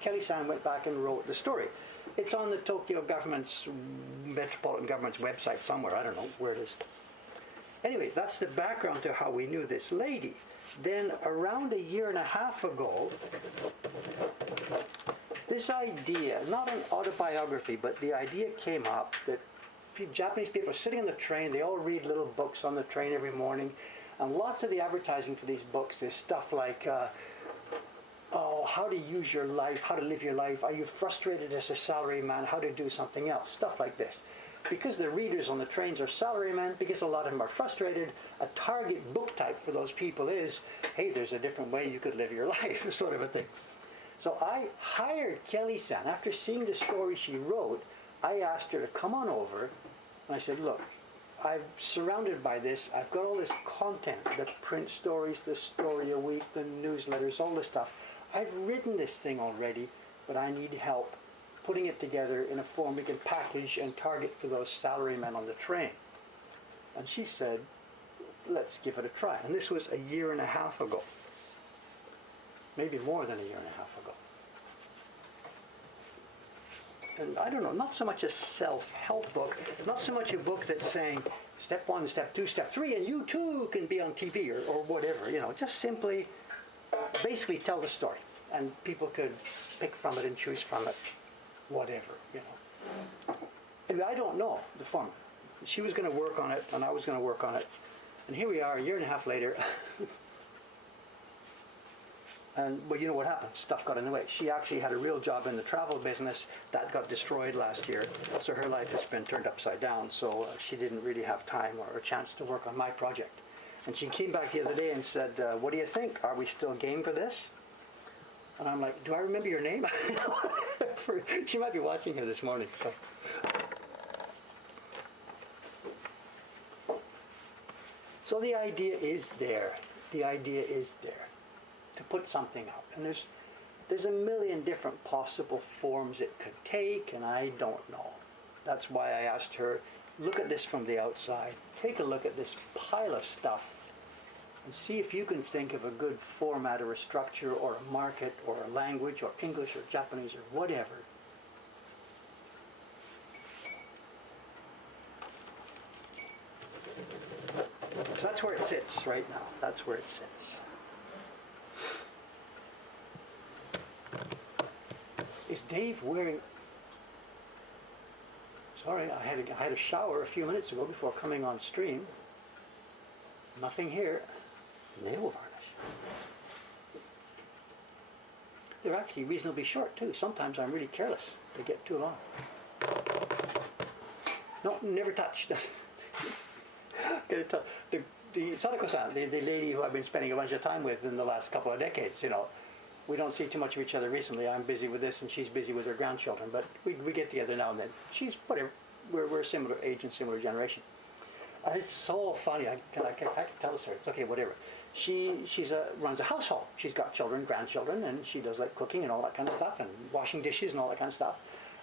Kelly-san went back and wrote the story. It's on the Tokyo government's, metropolitan government's website somewhere. I don't know where it is. Anyway, that's the background to how we knew this lady. Then around a year and a half ago, this idea, not an autobiography, but the idea came up that Japanese people are sitting on the train, they all read little books on the train every morning, and lots of the advertising for these books is stuff like, how to use your life, how to live your life, are you frustrated as a salaryman, how to do something else, stuff like this. Because the readers on the trains are salarymen, because a lot of them are frustrated, a target book type for those people is, hey, there's a different way you could live your life, sort of a thing. So I hired Kelly-san. After seeing the story she wrote, I asked her to come on over, and I said, look, I'm surrounded by this. I've got all this content, the print stories, the story a week, the newsletters, all this stuff. I've written this thing already, but I need help putting it together in a form we can package and target for those salarymen on the train. And she said, let's give it a try. And this was a year and a half ago. Maybe more than a year and a half ago. and I don't know, not so much a self-help book, not so much a book that's saying step 1, step 2, step 3, and you too can be on TV or whatever, just simply, basically tell the story, and people could pick from it and choose from it, whatever. Anyway, I don't know the format. She was going to work on it, and I was going to work on it, and here we are, a year and a half later. And, well, you know what happened? Stuff got in the way. She actually had a real job in the travel business. That got destroyed last year. So her life has been turned upside down. So she didn't really have time or a chance to work on my project. And she came back the other day and said, what do you think? Are we still game for this? And I'm like, do I remember your name? She might be watching here this morning. So the idea is there. The idea is there. To put something out, and there's a million different possible forms it could take, and I don't know. That's why I asked her, look at this from the outside, take a look at this pile of stuff, and see if you can think of a good format or a structure or a market or a language or English or Japanese or whatever. So that's where it sits right now. That's where it sits. Is Dave wearing... Sorry, I had a shower a few minutes ago before coming on stream. Nothing here. Nail varnish. They're actually reasonably short too. Sometimes I'm really careless. They get too long. No, never touched. The Sadako-san, the lady who I've been spending a bunch of time with in the last couple of decades, we don't see too much of each other recently. I'm busy with this and she's busy with her grandchildren, but we get together now and then. She's whatever. We're a similar age and similar generation. It's so funny. I can tell the story. It's okay, whatever. She runs a household. She's got children, grandchildren, and she does like cooking and all that kind of stuff, and washing dishes and all that kind of stuff.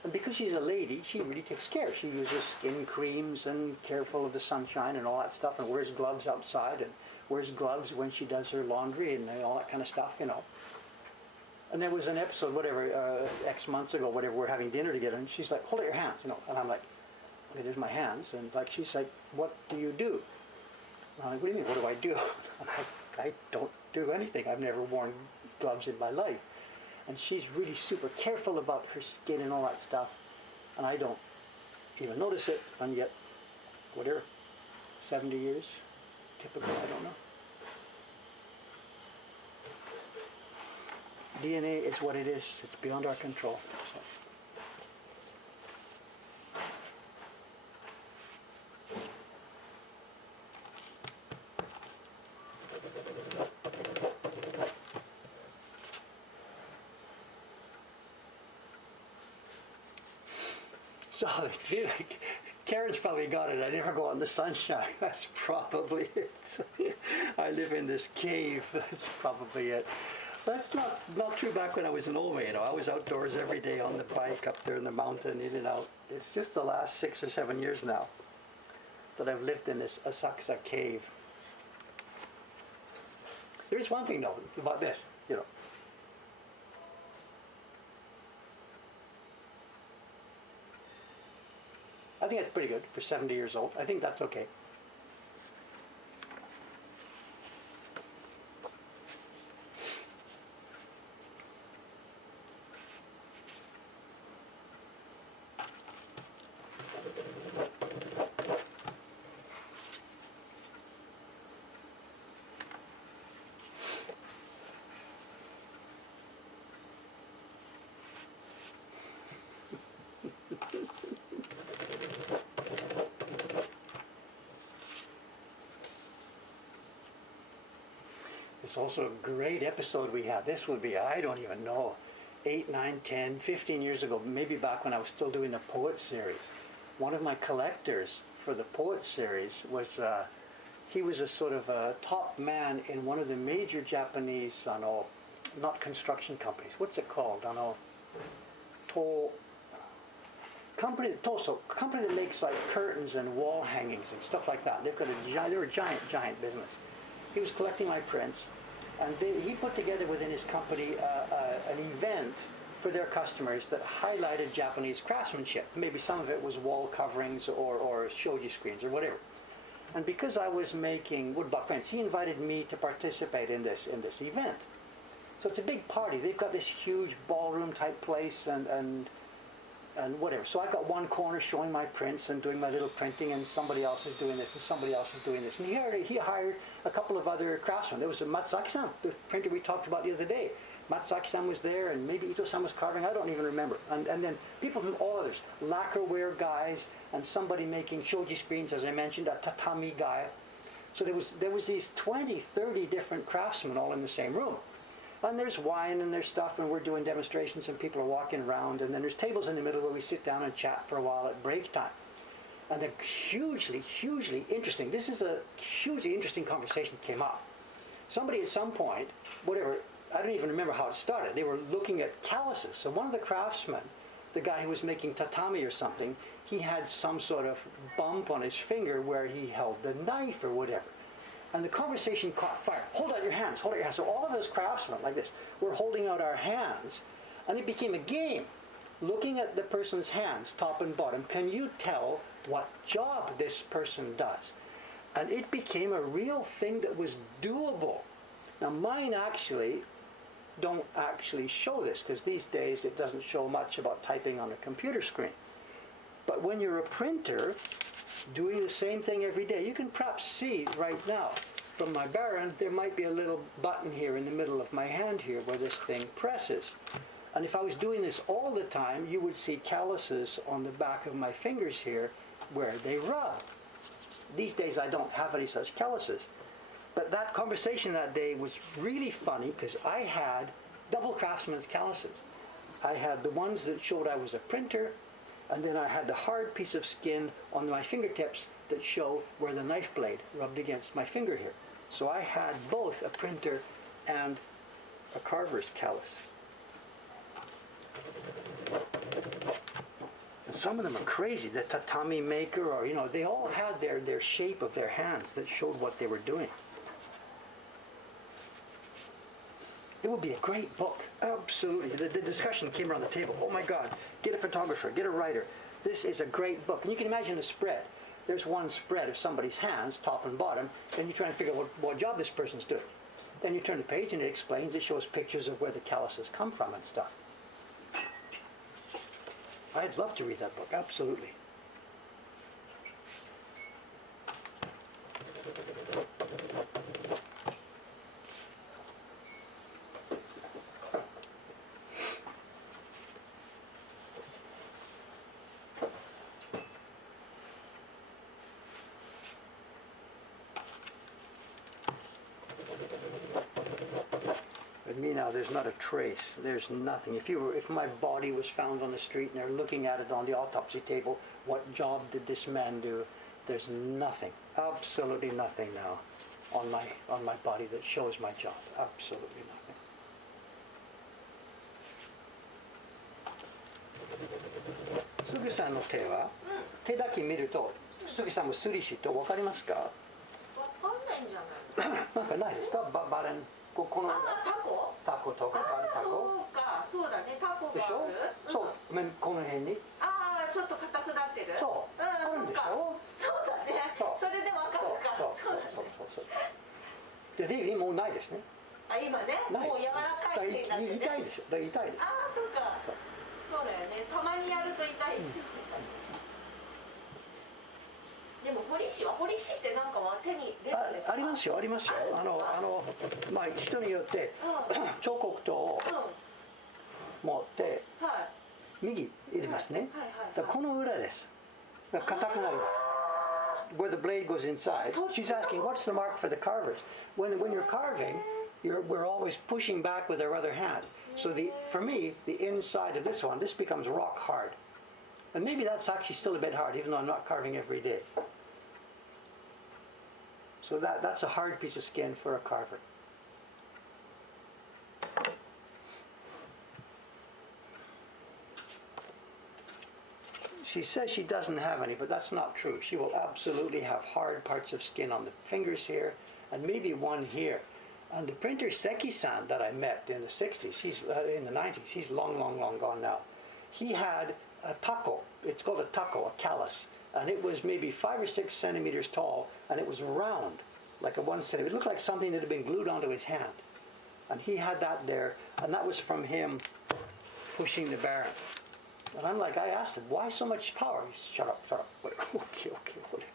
And because she's a lady, she really takes care. She uses skin creams and careful of the sunshine and all that stuff, and wears gloves outside and wears gloves when she does her laundry and all that kind of stuff, And there was an episode, X months ago, we're having dinner together, and she's like, hold out your hands, And I'm like, okay, there's my hands. And like, she's like, what do you do? And I'm like, what do you mean, what do I do? I'm like, I don't do anything. I've never worn gloves in my life. And she's really super careful about her skin and all that stuff. And I don't even notice it. And yet, 70 years, typical, I don't know. DNA is what it is. It's beyond our control. So. So, Karen's probably got it. I never go out in the sunshine. That's probably it. I live in this cave. That's probably it. That's not true back when I was in Olme. I was outdoors every day on the bike up there in the mountain, in and out. It's just the last 6 or 7 years now that I've lived in this Asakusa cave. There's one thing though about this, I think that's pretty good for 70 years old. I think that's okay. It's also a great episode we had. This would be, I don't even know, 8, 9, 10, 15 years ago, maybe back when I was still doing the Poet series. One of my collectors for the Poet series was, he was a sort of a top man in one of the major Japanese, not construction companies. What's it called? Company that makes like curtains and wall hangings and stuff like that. They're a giant business. He was collecting my prints, and he put together within his company an event for their customers that highlighted Japanese craftsmanship. Maybe some of it was wall coverings or shoji screens or whatever. And because I was making woodblock prints, he invited me to participate in this event. So it's a big party. They've got this huge ballroom type place and whatever. So I got one corner showing my prints and doing my little printing, and somebody else is doing this and somebody else is doing this. And he hired a couple of other craftsmen. There was a Matsaki-san, the printer we talked about the other day. Matsaki-san was there, and maybe Ito-san was carving, I don't even remember. And then people from all others, lacquerware guys, and somebody making shoji screens, as I mentioned, a tatami guy. So there was these 20, 30 different craftsmen all in the same room. And there's wine and there's stuff, and we're doing demonstrations and people are walking around, and then there's tables in the middle where we sit down and chat for a while at break time. And then hugely interesting, this is a hugely interesting conversation came up. Somebody at some point, whatever, I don't even remember how it started, they were looking at calluses. So one of the craftsmen, the guy who was making tatami or something, he had some sort of bump on his finger where he held the knife or whatever. And the conversation caught fire. Hold out your hands, hold out your hands. So all of us craftsmen, like this, were holding out our hands, and it became a game. Looking at the person's hands, top and bottom, can you tell what job this person does? And it became a real thing that was doable. Now mine actually don't actually show this, because these days it doesn't show much about typing on a computer screen. But when you're a printer, doing the same thing every day, you can perhaps see right now from my baron, there might be a little button here in the middle of my hand here where this thing presses. And if I was doing this all the time, you would see calluses on the back of my fingers here where they rub. These days I don't have any such calluses. But that conversation that day was really funny because I had double craftsman's calluses. I had the ones that showed I was a printer, and then I had the hard piece of skin on my fingertips that show where the knife blade rubbed against my finger here. So I had both a printer and a carver's callus. And some of them are crazy. The tatami maker, or they all had their shape of their hands that showed what they were doing. It would be a great book, absolutely. The discussion came around the table. Oh my God, get a photographer, get a writer. This is a great book. And you can imagine a spread. There's one spread of somebody's hands, top and bottom, and you try to figure out what job this person's doing. Then you turn the page and it explains, it shows pictures of where the calluses come from and stuff. I'd love to read that book, absolutely. Me now, there's not a trace. There's nothing. If my body was found on the street and they're looking at it on the autopsy table, what job did this man do? There's nothing, absolutely nothing now on my body that shows my job. Absolutely nothing. Sugi-sanの手は、手だけ見ると、Sugi-sanもスリシと分かりますか？わかんないんじゃないの？なんかないですか？バレンこのタコとかバレンタコ。そうか、そうだね、タコがある。でしょ？そう、この辺に。ああ、ちょっと硬くなってる。そう。あるんでしょ？そうだね。それでわかるか。そう。でもうないですね。あ、今ね、もう柔らかいってなってね。痛いでしょ。痛いです。ああ、そうか。そうだよね。たまにやると痛いですよ。でも彫り師ってなんかは手に出るんですか？ありますよ。まあ人によって彫刻刀を持って右入れますね。だからこの裏です。硬くなります。Where the blade goes inside. She's asking, what's the mark for the carvers? When you're carving, we're always pushing back with our other hand. So for me, the inside of this one, this becomes rock hard. And maybe that's actually still a bit hard, even though I'm not carving every day. So that's a hard piece of skin for a carver. She says she doesn't have any, but that's not true. She will absolutely have hard parts of skin on the fingers here, and maybe one here. And the printer Seki-san that I met in the 60s, he's in the 90s, he's long gone now. He had a taco, it's called a taco, a callus, and it was maybe 5 or 6 centimeters tall, and it was round, like a 1 centimeter. It looked like something that had been glued onto his hand. And he had that there, and that was from him pushing the Baron. And I'm like, I asked him, why so much power? He said, shut up, whatever. Okay, whatever.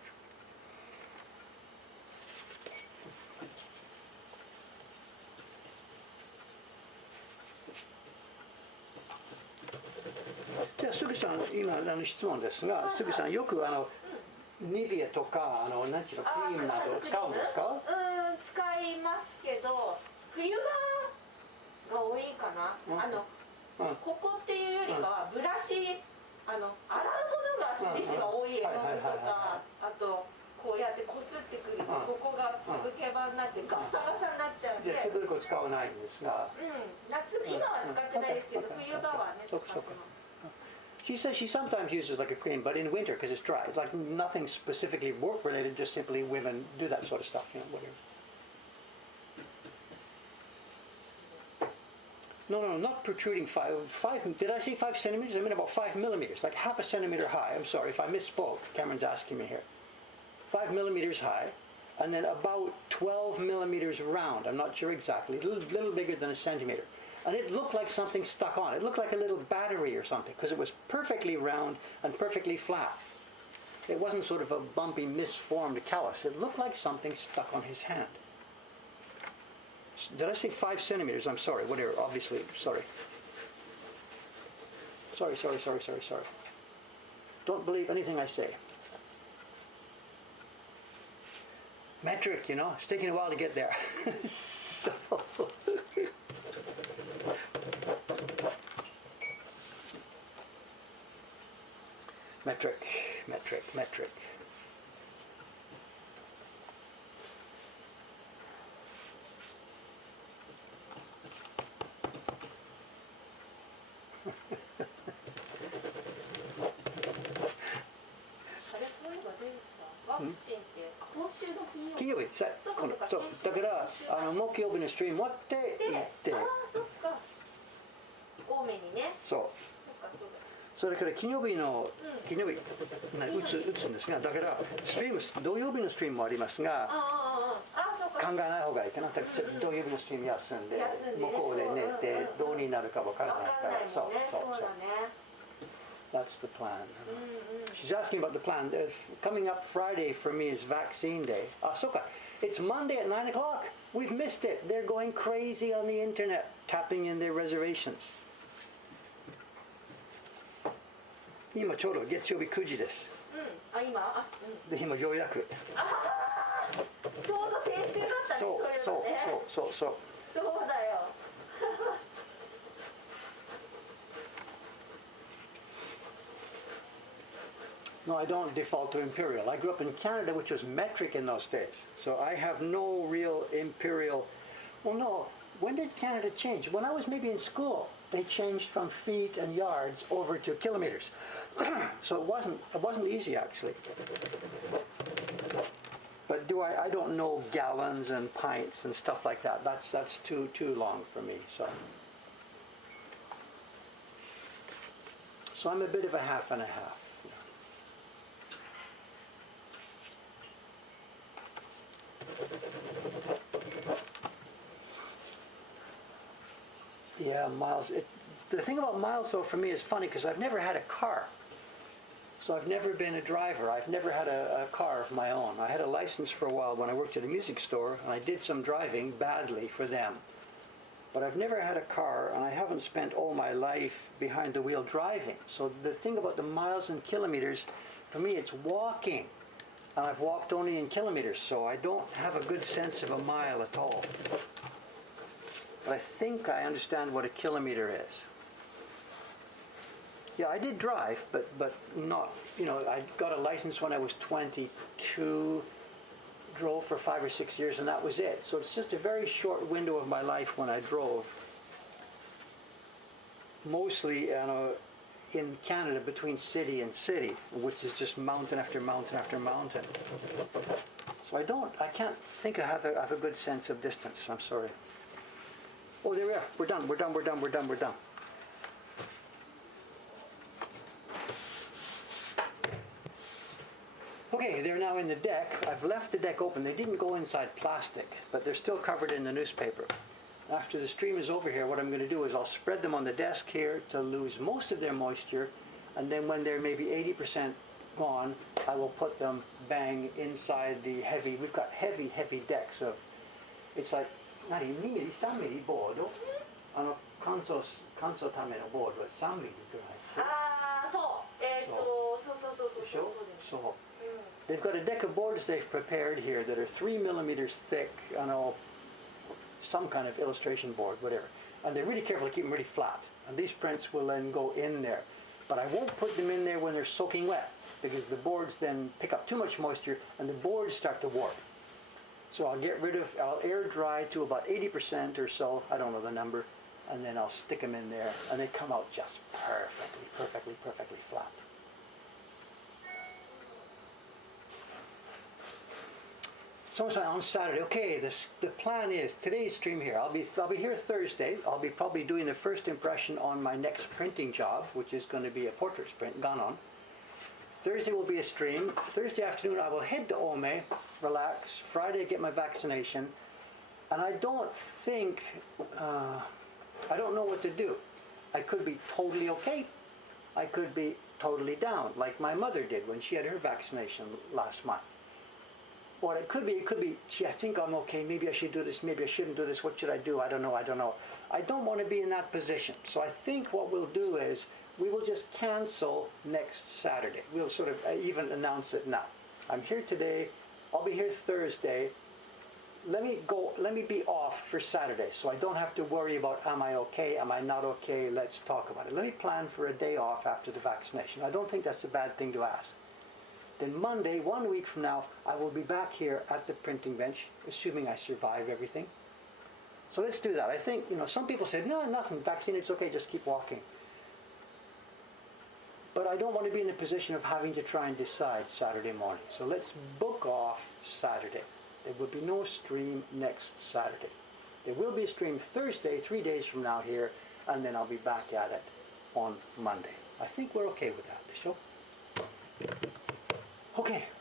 じゃあすぐさん今質問ですが、すぐさんよくニビエとか何ちゅうのクリームなど使うんですか？使いますけど冬場が多いかな。ここっていうよりかはブラシ洗うものがしりしが多い絵の具とか、あとこうやってこすってくるとここがブケバになってガサガサになっちゃうんで。でそこで使わないんですが。夏今は使ってないですけど冬場はね使ってます。She says she sometimes uses like a cream, but in winter because it's dry. It's like nothing specifically work related, just simply women do that sort of stuff, whatever. No, not protruding five. Did I say 5 centimeters? I mean about 5 millimeters, like half a centimeter high. I'm sorry if I misspoke. Cameron's asking me here. 5 millimeters high, and then about 12 millimeters round. I'm not sure exactly. A little bigger than a centimeter. And it looked like something stuck on. It looked like a little battery or something because it was perfectly round and perfectly flat. It wasn't sort of a bumpy, misformed callus. It looked like something stuck on his hand. Did I say 5 centimeters? I'm sorry. Whatever. Obviously, sorry. Sorry. Don't believe anything I say. Metric, it's taking a while to get there. So... Metric. 金曜日、そうだから木曜日のストリーム終わって行って、そっか。多めにね。そう。それから金曜日打つんですが、だからストリーム土曜日のストリームもありますが、考えない方がいいかな。土曜日のストリーム休んで、向こうで寝てどうになるかわからないから、そう。That's the plan. She's asking about the plan. Coming up Friday for me is vaccine day. It's Monday at 9 o'clock. We've missed it. They're going crazy on the internet, tapping in their reservations. 今ちょうど月曜日9時です。で今ようやく。ちょうど先週だったね。そう。そうだよ。No, I don't default to imperial. I grew up in Canada, which was metric in those days. So I have no real imperial. Well, no. When did Canada change? When I was maybe in school, they changed from feet and yards over to kilometers. So it wasn't easy actually. But I don't know gallons and pints and stuff like that. That's too long for me. So I'm a bit of a half and a half. Yeah, miles. The thing about miles, though, for me is funny because I've never had a car. So I've never been a driver. I've never had a car of my own. I had a license for a while when I worked at a music store, and I did some driving badly for them. But I've never had a car, and I haven't spent all my life behind the wheel driving. So the thing about the miles and kilometers, for me, it's walking. And I've walked only in kilometers, so I don't have a good sense of a mile at all. But I think I understand what a kilometer is. Yeah, I did drive, but not, I got a license when I was 22, drove for 5 or 6 years, and that was it. So it's just a very short window of my life when I drove. Mostly in Canada between city and city, which is just mountain after mountain after mountain. So I can't think I have a good sense of distance. I'm sorry. Oh, there we are. We're done. Okay, they're now in the deck. I've left the deck open. They didn't go inside plastic, but they're still covered in the newspaper. After the stream is over here, what I'm going to do is I'll spread them on the desk here to lose most of their moisture, and then when they're maybe 80% gone, I will put them bang inside the heavy. We've got heavy decks of. It's like 3ミリボード。乾燥ためのボードは3ミリぐらい。ああ、そう。そう。They've got a deck of boards they've prepared here that are 3 millimeters thick on some kind of illustration board, whatever. And they're really careful to keep them really flat. And these prints will then go in there. But I won't put them in there when they're soaking wet, because the boards then pick up too much moisture and the boards start to warp. So I'll air dry to about 80% or so, I don't know the number, and then I'll stick them in there, and they come out just perfectly flat. So on Saturday, okay, the plan is, today's stream here, I'll be here Thursday. I'll be probably doing the first impression on my next printing job, which is going to be a portrait print, Ganon. Thursday will be a stream. Thursday afternoon I will head to Ome, relax. Friday get my vaccination. And I don't know what to do. I could be totally okay. I could be totally down, like my mother did when she had her vaccination last month. Or it could be, gee, I think I'm okay, maybe I should do this, maybe I shouldn't do this, what should I do? I don't know. I don't want to be in that position. So I think what we'll do is, we will just cancel next Saturday. We'll sort of even announce it now. I'm here today, I'll be here Thursday. Let me be off for Saturday, so I don't have to worry about, am I okay, am I not okay, let's talk about it. Let me plan for a day off after the vaccination. I don't think that's a bad thing to ask. Then Monday, 1 week from now, I will be back here at the printing bench, assuming I survive everything. So let's do that. I think, some people said, no, nothing, vaccine, it's okay, just keep walking. But I don't want to be in a position of having to try and decide Saturday morning. So let's book off Saturday. There will be no stream next Saturday. There will be a stream Thursday, 3 days from now here, and then I'll be back at it on Monday. I think we're okay with that, Show?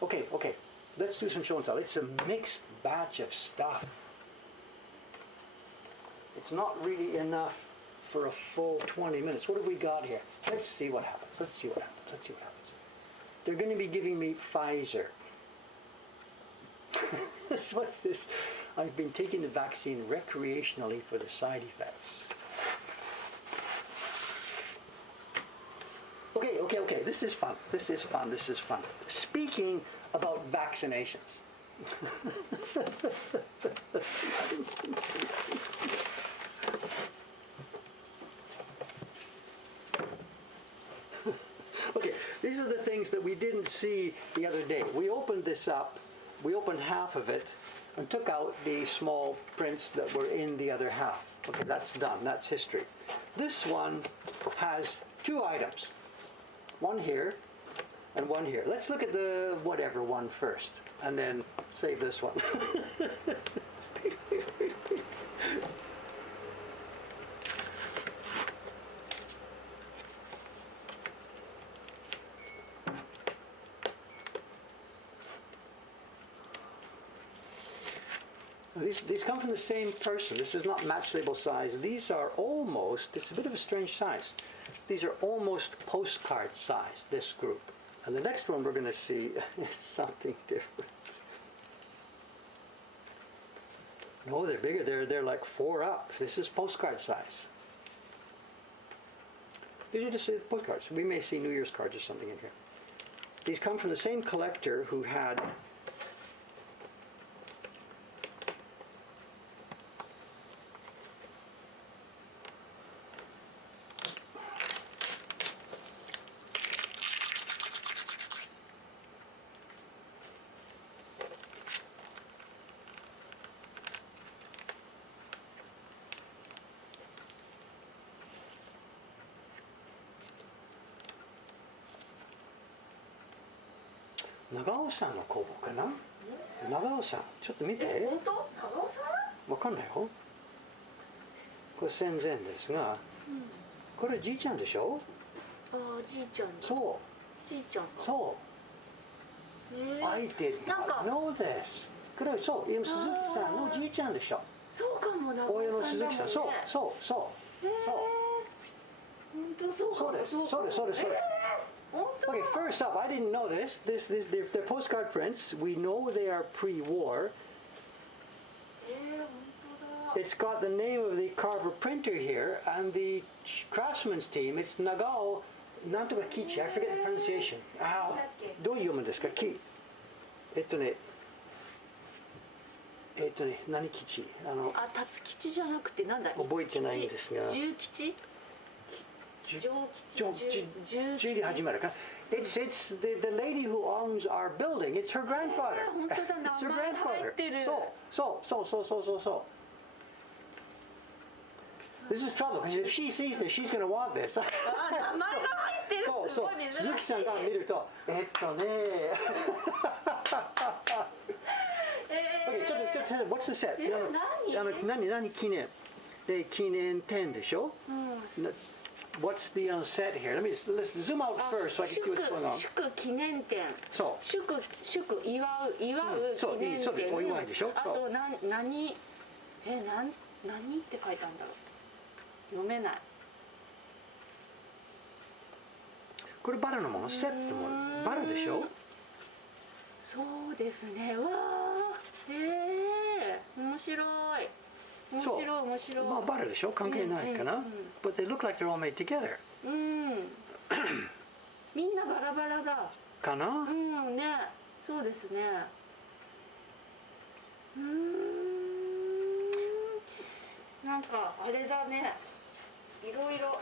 Okay. Let's do some show and tell. It's a mixed batch of stuff. It's not really enough for a full 20 minutes. What have we got here? Let's see what happens. They're going to be giving me Pfizer. What's this? I've been taking the vaccine recreationally for the side effects. Okay. This is fun. Speaking about vaccinations. Okay, these are the things that we didn't see the other day. We opened this up, we opened half of it and took out the small prints that were in the other half. Okay, that's done, that's history. This one has 2 items. One here and one here. Let's look at the whatever one first and then save this one. These come from the same person. This is not match label size. These are almost, it's a bit of a strange size. These are almost postcard size, this group. And the next one we're going to see is something different. No, they're bigger. They're like 4 up. This is postcard size. These are just postcards. We may see New Year's cards or something in here. These come from the same collector who had 長尾さんの工房かな。長尾さん、ちょっと見て。本当？長尾さん？わかんないよ。これ戦前ですが、これじいちゃんでしょ。ああ、じいちゃんだ。そじいちゃんう。そう。I did not know this。これそう、今鈴木さんのじいちゃんでしょ。そうかも、長尾親のさんだもんね。鈴木さん、そうそうそうそう。本当そうかも。そうです。本当。 Okay, first up, I didn't know this. They're postcard prints. We know they are pre-war. 本当だ。 It's got the name of the carver printer here, and the craftsman's team. It's Nagao, なんとかKichi. I forget the pronunciation. どう読むんですか？何吉？あ、辰吉じゃなくてなんだ？覚えてないんですが。十吉？G で始まるかな。It's the lady who owns our building. It's her grandfather. 本当だ、 It's her 名前入 grandfather. ってる。そう。This is trouble because if she sees this, she's going to want this. あ、名前が入ってる。すごい珍しい。鈴木さんが見ると、Okay, ちょっと What's the set? 何記念？で記念展でしょ？What's the set here? Let's zoom out first so I can see what's going on. 祝記念展。そう。祝祝う記念展。そうお祝いでしょ。あと何って書いたんだろう。読めない。これバラのもの？セットもバラでしょ？そうですね。わあ、面白い。面白い。まあバラでしょ？関係ないかな。But they look like they're all made together. みんなバラバラだ。かな？ね、そうですね。なんかあれだね。いろいろ。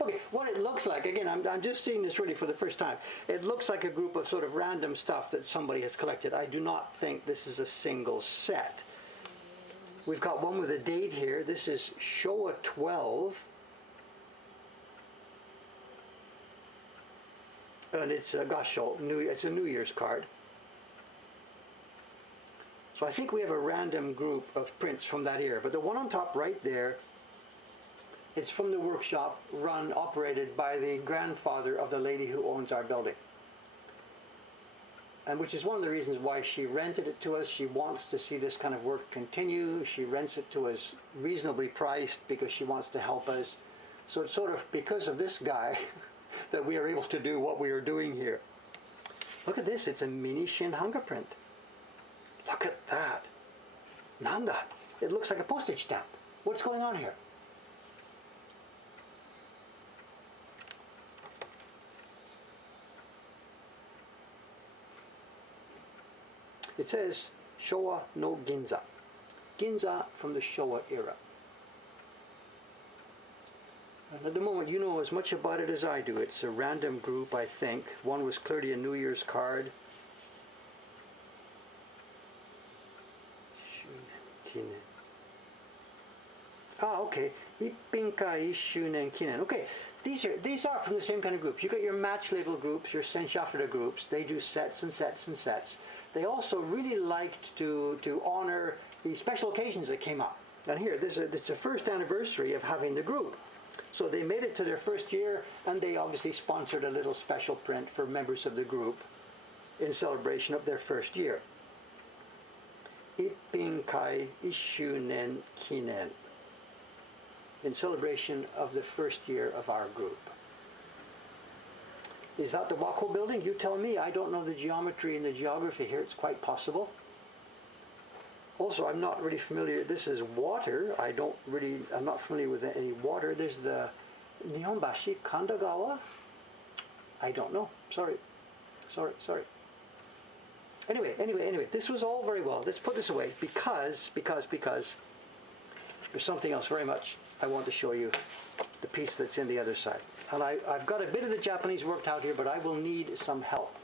Okay, what it looks like, again, I'm just seeing this really for the first time. It looks like a group of sort of random stuff that somebody has collected. I do not think this is a single set. We've got one with a date here. This is Showa 12. And it's a gasho, it's a New Year's card. So I think we have a random group of prints from that era. But the one on top right there, it's from the workshop operated by the grandfather of the lady who owns our building. And which is one of the reasons why she rented it to us. She wants to see this kind of work continue. She rents it to us reasonably priced because she wants to help us. So it's sort of because of this guy that we are able to do what we are doing here. Look at this, it's a mini Shin Hanga print. Look at that. Nanda, it looks like a postage stamp. What's going on here? It says Showa no Ginza. Ginza from the Showa era. And at the moment, you know as much about it as I do. It's a random group, I think. One was clearly a New Year's card. Okay. Ippinkai Shunen Kinen. Okay. These are from the same kind of groups. You got your match label groups, your senshafura groups. They do sets and sets and sets. They also really liked to honor the special occasions that came up. And here, it's the first anniversary of having the group. So they made it to their first year, and they obviously sponsored a little special print for members of the group in celebration of their first year. Ippinkai Ishunen Kinen. In celebration of the first year of our group. Is that the Wako building? You tell me. I don't know the geometry and the geography here. It's quite possible. Also, I'm not really familiar. This is water. I'm not familiar with any water. There's the Nihonbashi Kandagawa. I don't know. Sorry. Anyway. This was all very well. Let's put this away because there's something else very much I want to show you. The piece that's in the other side. And I've got a bit of the Japanese worked out here, but I will need some help.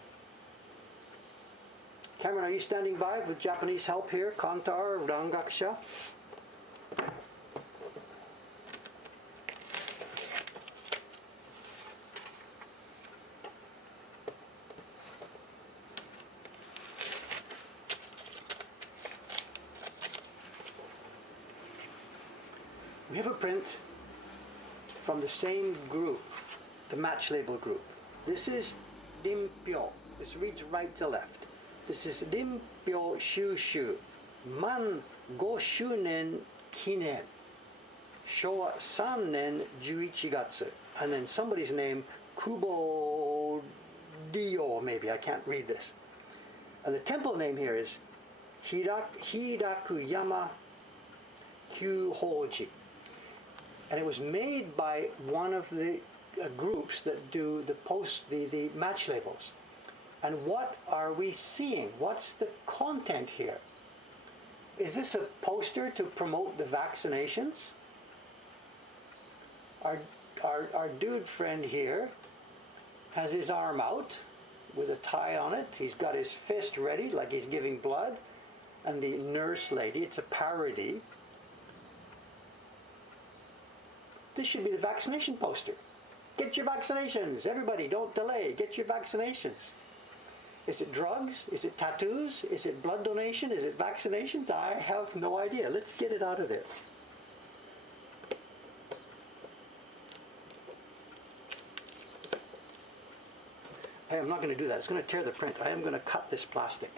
Cameron, are you standing by with Japanese help here? Kantar, Rangakusha? have a print from the same group, the match label group. This is Rimpyo. This reads right to left. This is Rimpyo Shushu Man 5周年記念 Showa 3年11月. And then somebody's name, Kubo Dio, maybe, I can't read this. And the temple name here is Hirakuyama Kyuhoji. And it was made by one of the groups that do the match labels. And what are we seeing? What's the content here? Is this a poster to promote the vaccinations? Our dude friend here has his arm out with a tie on it. He's got his fist ready like he's giving blood. And the nurse lady, it's a parody. This should be the vaccination poster. Get your vaccinations. Everybody, don't delay. Get your vaccinations. Is it drugs? Is it tattoos? Is it blood donation? Is it vaccinations? I have no idea. Let's get it out of there. Hey, I'm not going to do that. It's going to tear the print. I am going to cut this plastic.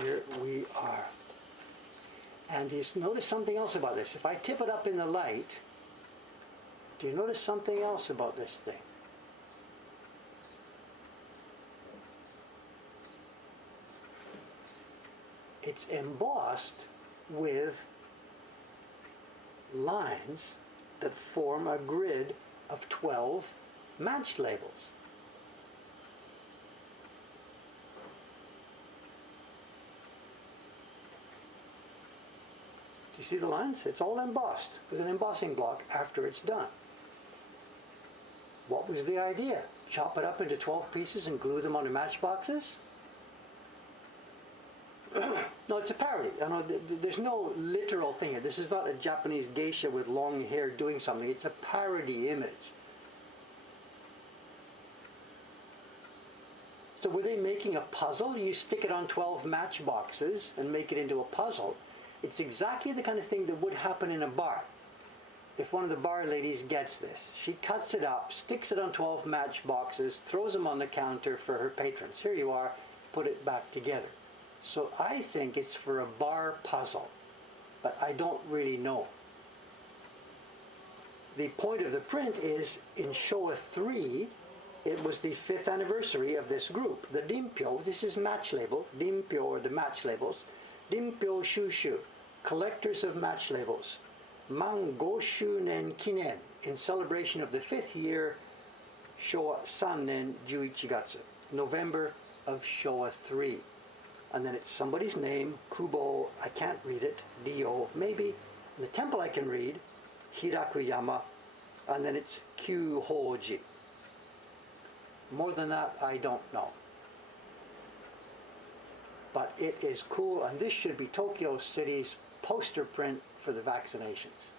Here we are. And you notice something else about this. If I tip it up in the light, do you notice something else about this thing? It's embossed with lines that form a grid of 12 match labels. You see the lines? It's all embossed with an embossing block after it's done. What was the idea? Chop it up into 12 pieces and glue them onto matchboxes? No, it's a parody. There's no literal thing here. This is not a Japanese geisha with long hair doing something. It's a parody image. So were they making a puzzle? You stick it on 12 matchboxes and make it into a puzzle. It's exactly the kind of thing that would happen in a bar. If one of the bar ladies gets this, she cuts it up, sticks it on 12 matchboxes, throws them on the counter for her patrons. Here you are, put it back together. So I think it's for a bar puzzle, but I don't really know. The point of the print is in Showa 3, it was the 5th anniversary of this group. The Rimpyo, this is match label, Rimpyo or the match labels. Rimpyo Shushu, collectors of match labels. Man 5周年記念, in celebration of the 5th year, Showa 3年11月, November of Showa 3. And then it's somebody's name, Kubo, I can't read it, Dio, maybe. And the temple I can read, Hirakuyama, and then it's Kyuhoji. More than that, I don't know. But it is cool, and this should be Tokyo City's poster print for the vaccinations.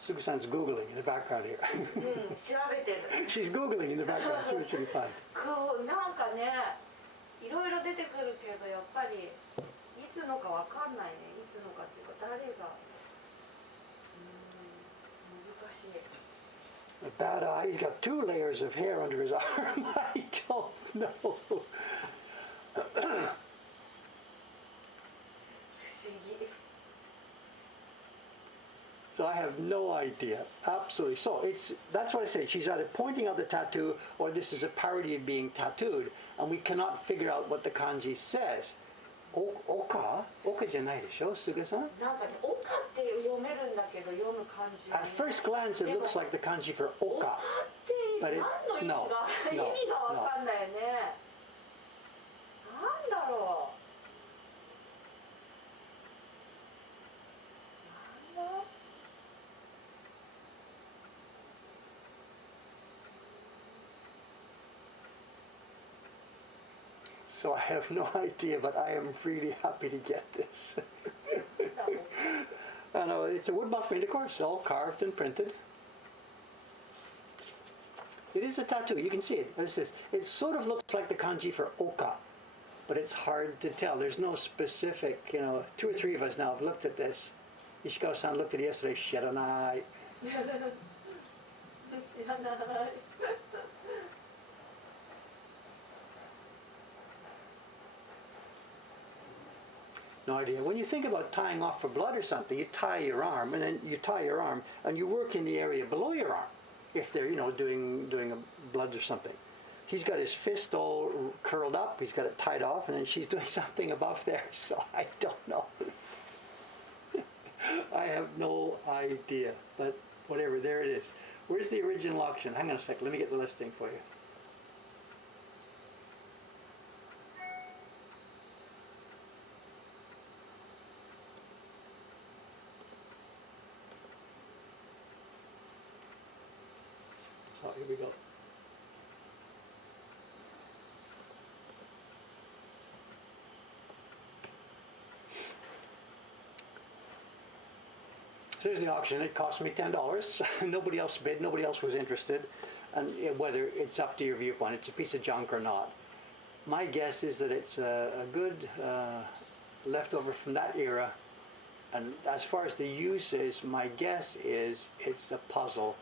Suga-san's Googling in the background here. 調べてる。 She's Googling in the background, so it should be fun. なんかね、いろいろ出てくるけど、やっぱりいつのかわかんないね。いつのかっていうか誰が、難しい。A bad eye. He's got 2 layers of hair under his arm. I don't know. 不思議。 So I have no idea. Absolutely. So that's what I say. She's either pointing out the tattoo or this is a parody of being tattooed, and we cannot figure out what the kanji says. Oka? Oka じゃないでしょ, Suga-san? なんかね、オカって読めるんだけど、読む漢字がね。 At first glance, it looks like the kanji for オ oka. カって何の意味が、意味がわかんないよね。なんだろう。なんだ。so I have no idea, but I am really happy to get this. I know, it's a woodblock print, of course, all carved and printed. It is a tattoo, you can see it. It sort of looks like the kanji for oka, but it's hard to tell. There's no specific, 2 or 3 of us now have looked at this. Ishikawa-san looked at it yesterday, shiranai. No idea. When you think about tying off for blood or something, you tie your arm, and then you tie your arm, and you work in the area below your arm, if they're, doing a blood or something. He's got his fist all curled up, he's got it tied off, and then she's doing something above there, so I don't know. I have no idea, but whatever, there it is. Where's the original auction? Hang on a sec, let me get the listing for you. So here we go. So here's the auction. It cost me $10. Nobody else bid. Nobody else was interested. And whether it's up to your viewpoint, it's a piece of junk or not. My guess is that it's a good leftover from that era. And as far as the use is, my guess is it's a puzzle,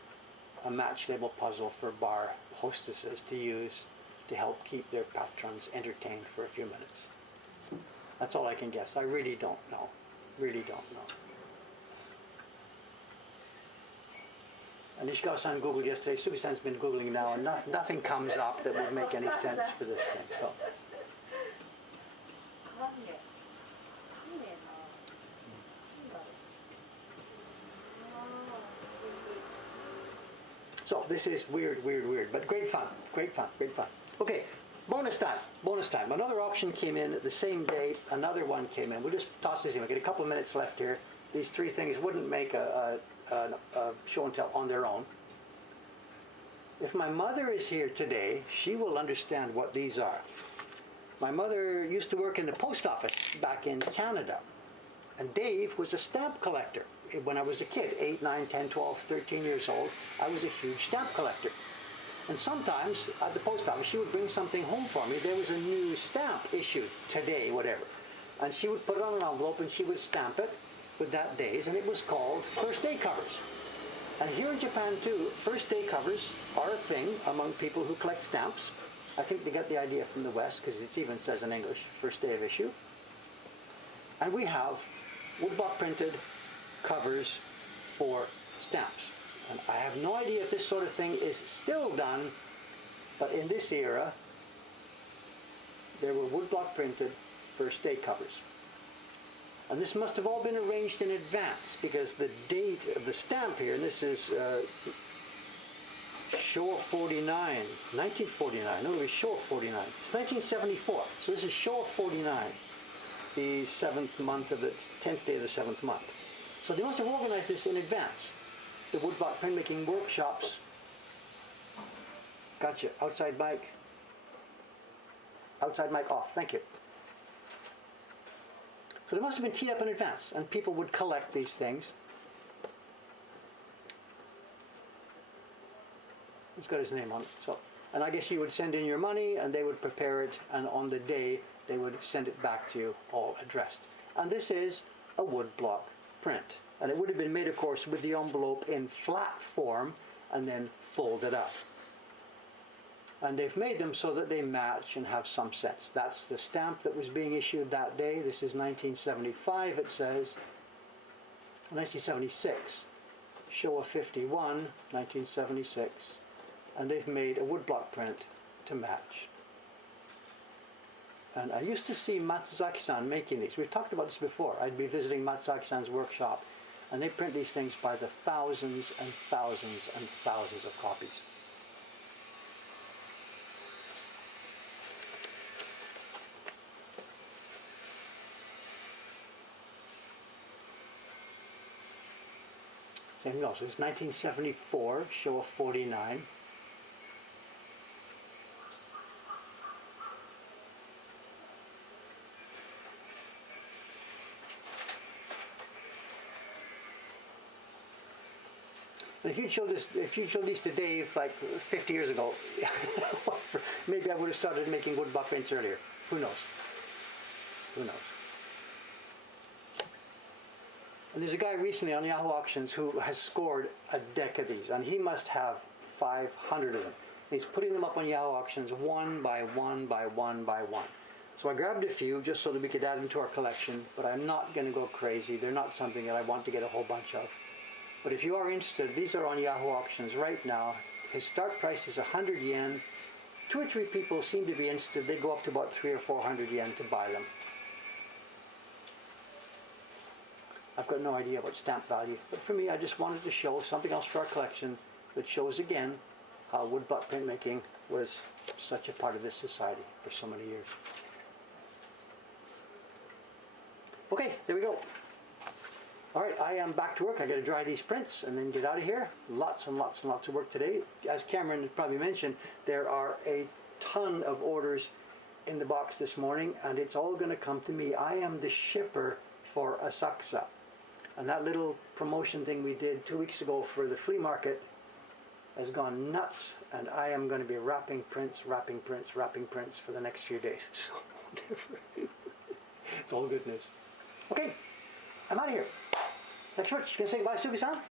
a match label puzzle for bar hostesses to use to help keep their patrons entertained for a few minutes. That's all I can guess. I really don't know. Really don't know. And Ishikawa-san Googled yesterday, Subi-san's been Googling now, and nothing comes up that would make any sense for this thing. So this is weird, but great fun. Okay, bonus time. Another auction came in the same day, another one came in. We'll just toss this in. We've got a couple of minutes left here. These 3 things wouldn't make a show and tell on their own. If my mother is here today, she will understand what these are. My mother used to work in the post office back in Canada, and Dave was a stamp collector. When I was a kid, 8, 9, 10, 12, 13 years old, I was a huge stamp collector. And sometimes at the post office, she would bring something home for me. There was a new stamp issued today, whatever. And she would put it on an envelope and she would stamp it with that day's, and it was called first day covers. And here in Japan too, first day covers are a thing among people who collect stamps. I think they got the idea from the West because it even says in English, first day of issue. And we have woodblock printed covers for stamps. And I have no idea if this sort of thing is still done, but in this era, there were woodblock printed first day covers. And this must have all been arranged in advance because the date of the stamp here, and this is Showa 49, 1949, no, it was Showa 49. It's 1974, so this is Showa 49, the 7th month of the 10th day of the 7th month. So they must have organized this in advance. The woodblock printmaking workshops. Gotcha, outside mic. Outside mic off, thank you. So they must have been teed up in advance, and people would collect these things. It's got his name on it. So, and I guess you would send in your money, and they would prepare it, and on the day, they would send it back to you all addressed. And this is a woodblock print. And it would have been made, of course, with the envelope in flat form, and then folded up. And they've made them so that they match and have some sense. That's the stamp that was being issued that day. This is 1975, it says. 1976. Showa 51, 1976. And they've made a woodblock print to match. And I used to see Matsuzaki-san making these. We've talked about this before. I'd be visiting Matsuzaki-san's workshop, and they print these things by the thousands and thousands and thousands of copies. Same also, it's 1974, Showa 49. And if you'd showed these to Dave like 50 years ago, maybe I would have started making wood buck prints earlier. Who knows? Who knows? And there's a guy recently on Yahoo Auctions who has scored a deck of these, and he must have 500 of them. And he's putting them up on Yahoo Auctions one by one by one by one. So I grabbed a few just so that we could add them to our collection, but I'm not going to go crazy. They're not something that I want to get a whole bunch of. But if you are interested, these are on Yahoo Auctions right now. His start price is 100 yen. 2 or 3 people seem to be interested. They go up to about 300 or 400 yen to buy them. I've got no idea about stamp value, but for me, I just wanted to show something else for our collection that shows again how wood buck printmaking was such a part of this society for so many years. Okay, there we go. All right, I am back to work. I got to dry these prints and then get out of here. Lots and lots and lots of work today. As Cameron probably mentioned, there are a ton of orders in the box this morning, and it's all going to come to me. I am the shipper for Asakusa. And that little promotion thing we did 2 weeks ago for the flea market has gone nuts, and I am going to be wrapping prints for the next few days. So it's all good news. Okay, I'm out of here. Thanks very much. You gonna say goodbye, Sugi-san?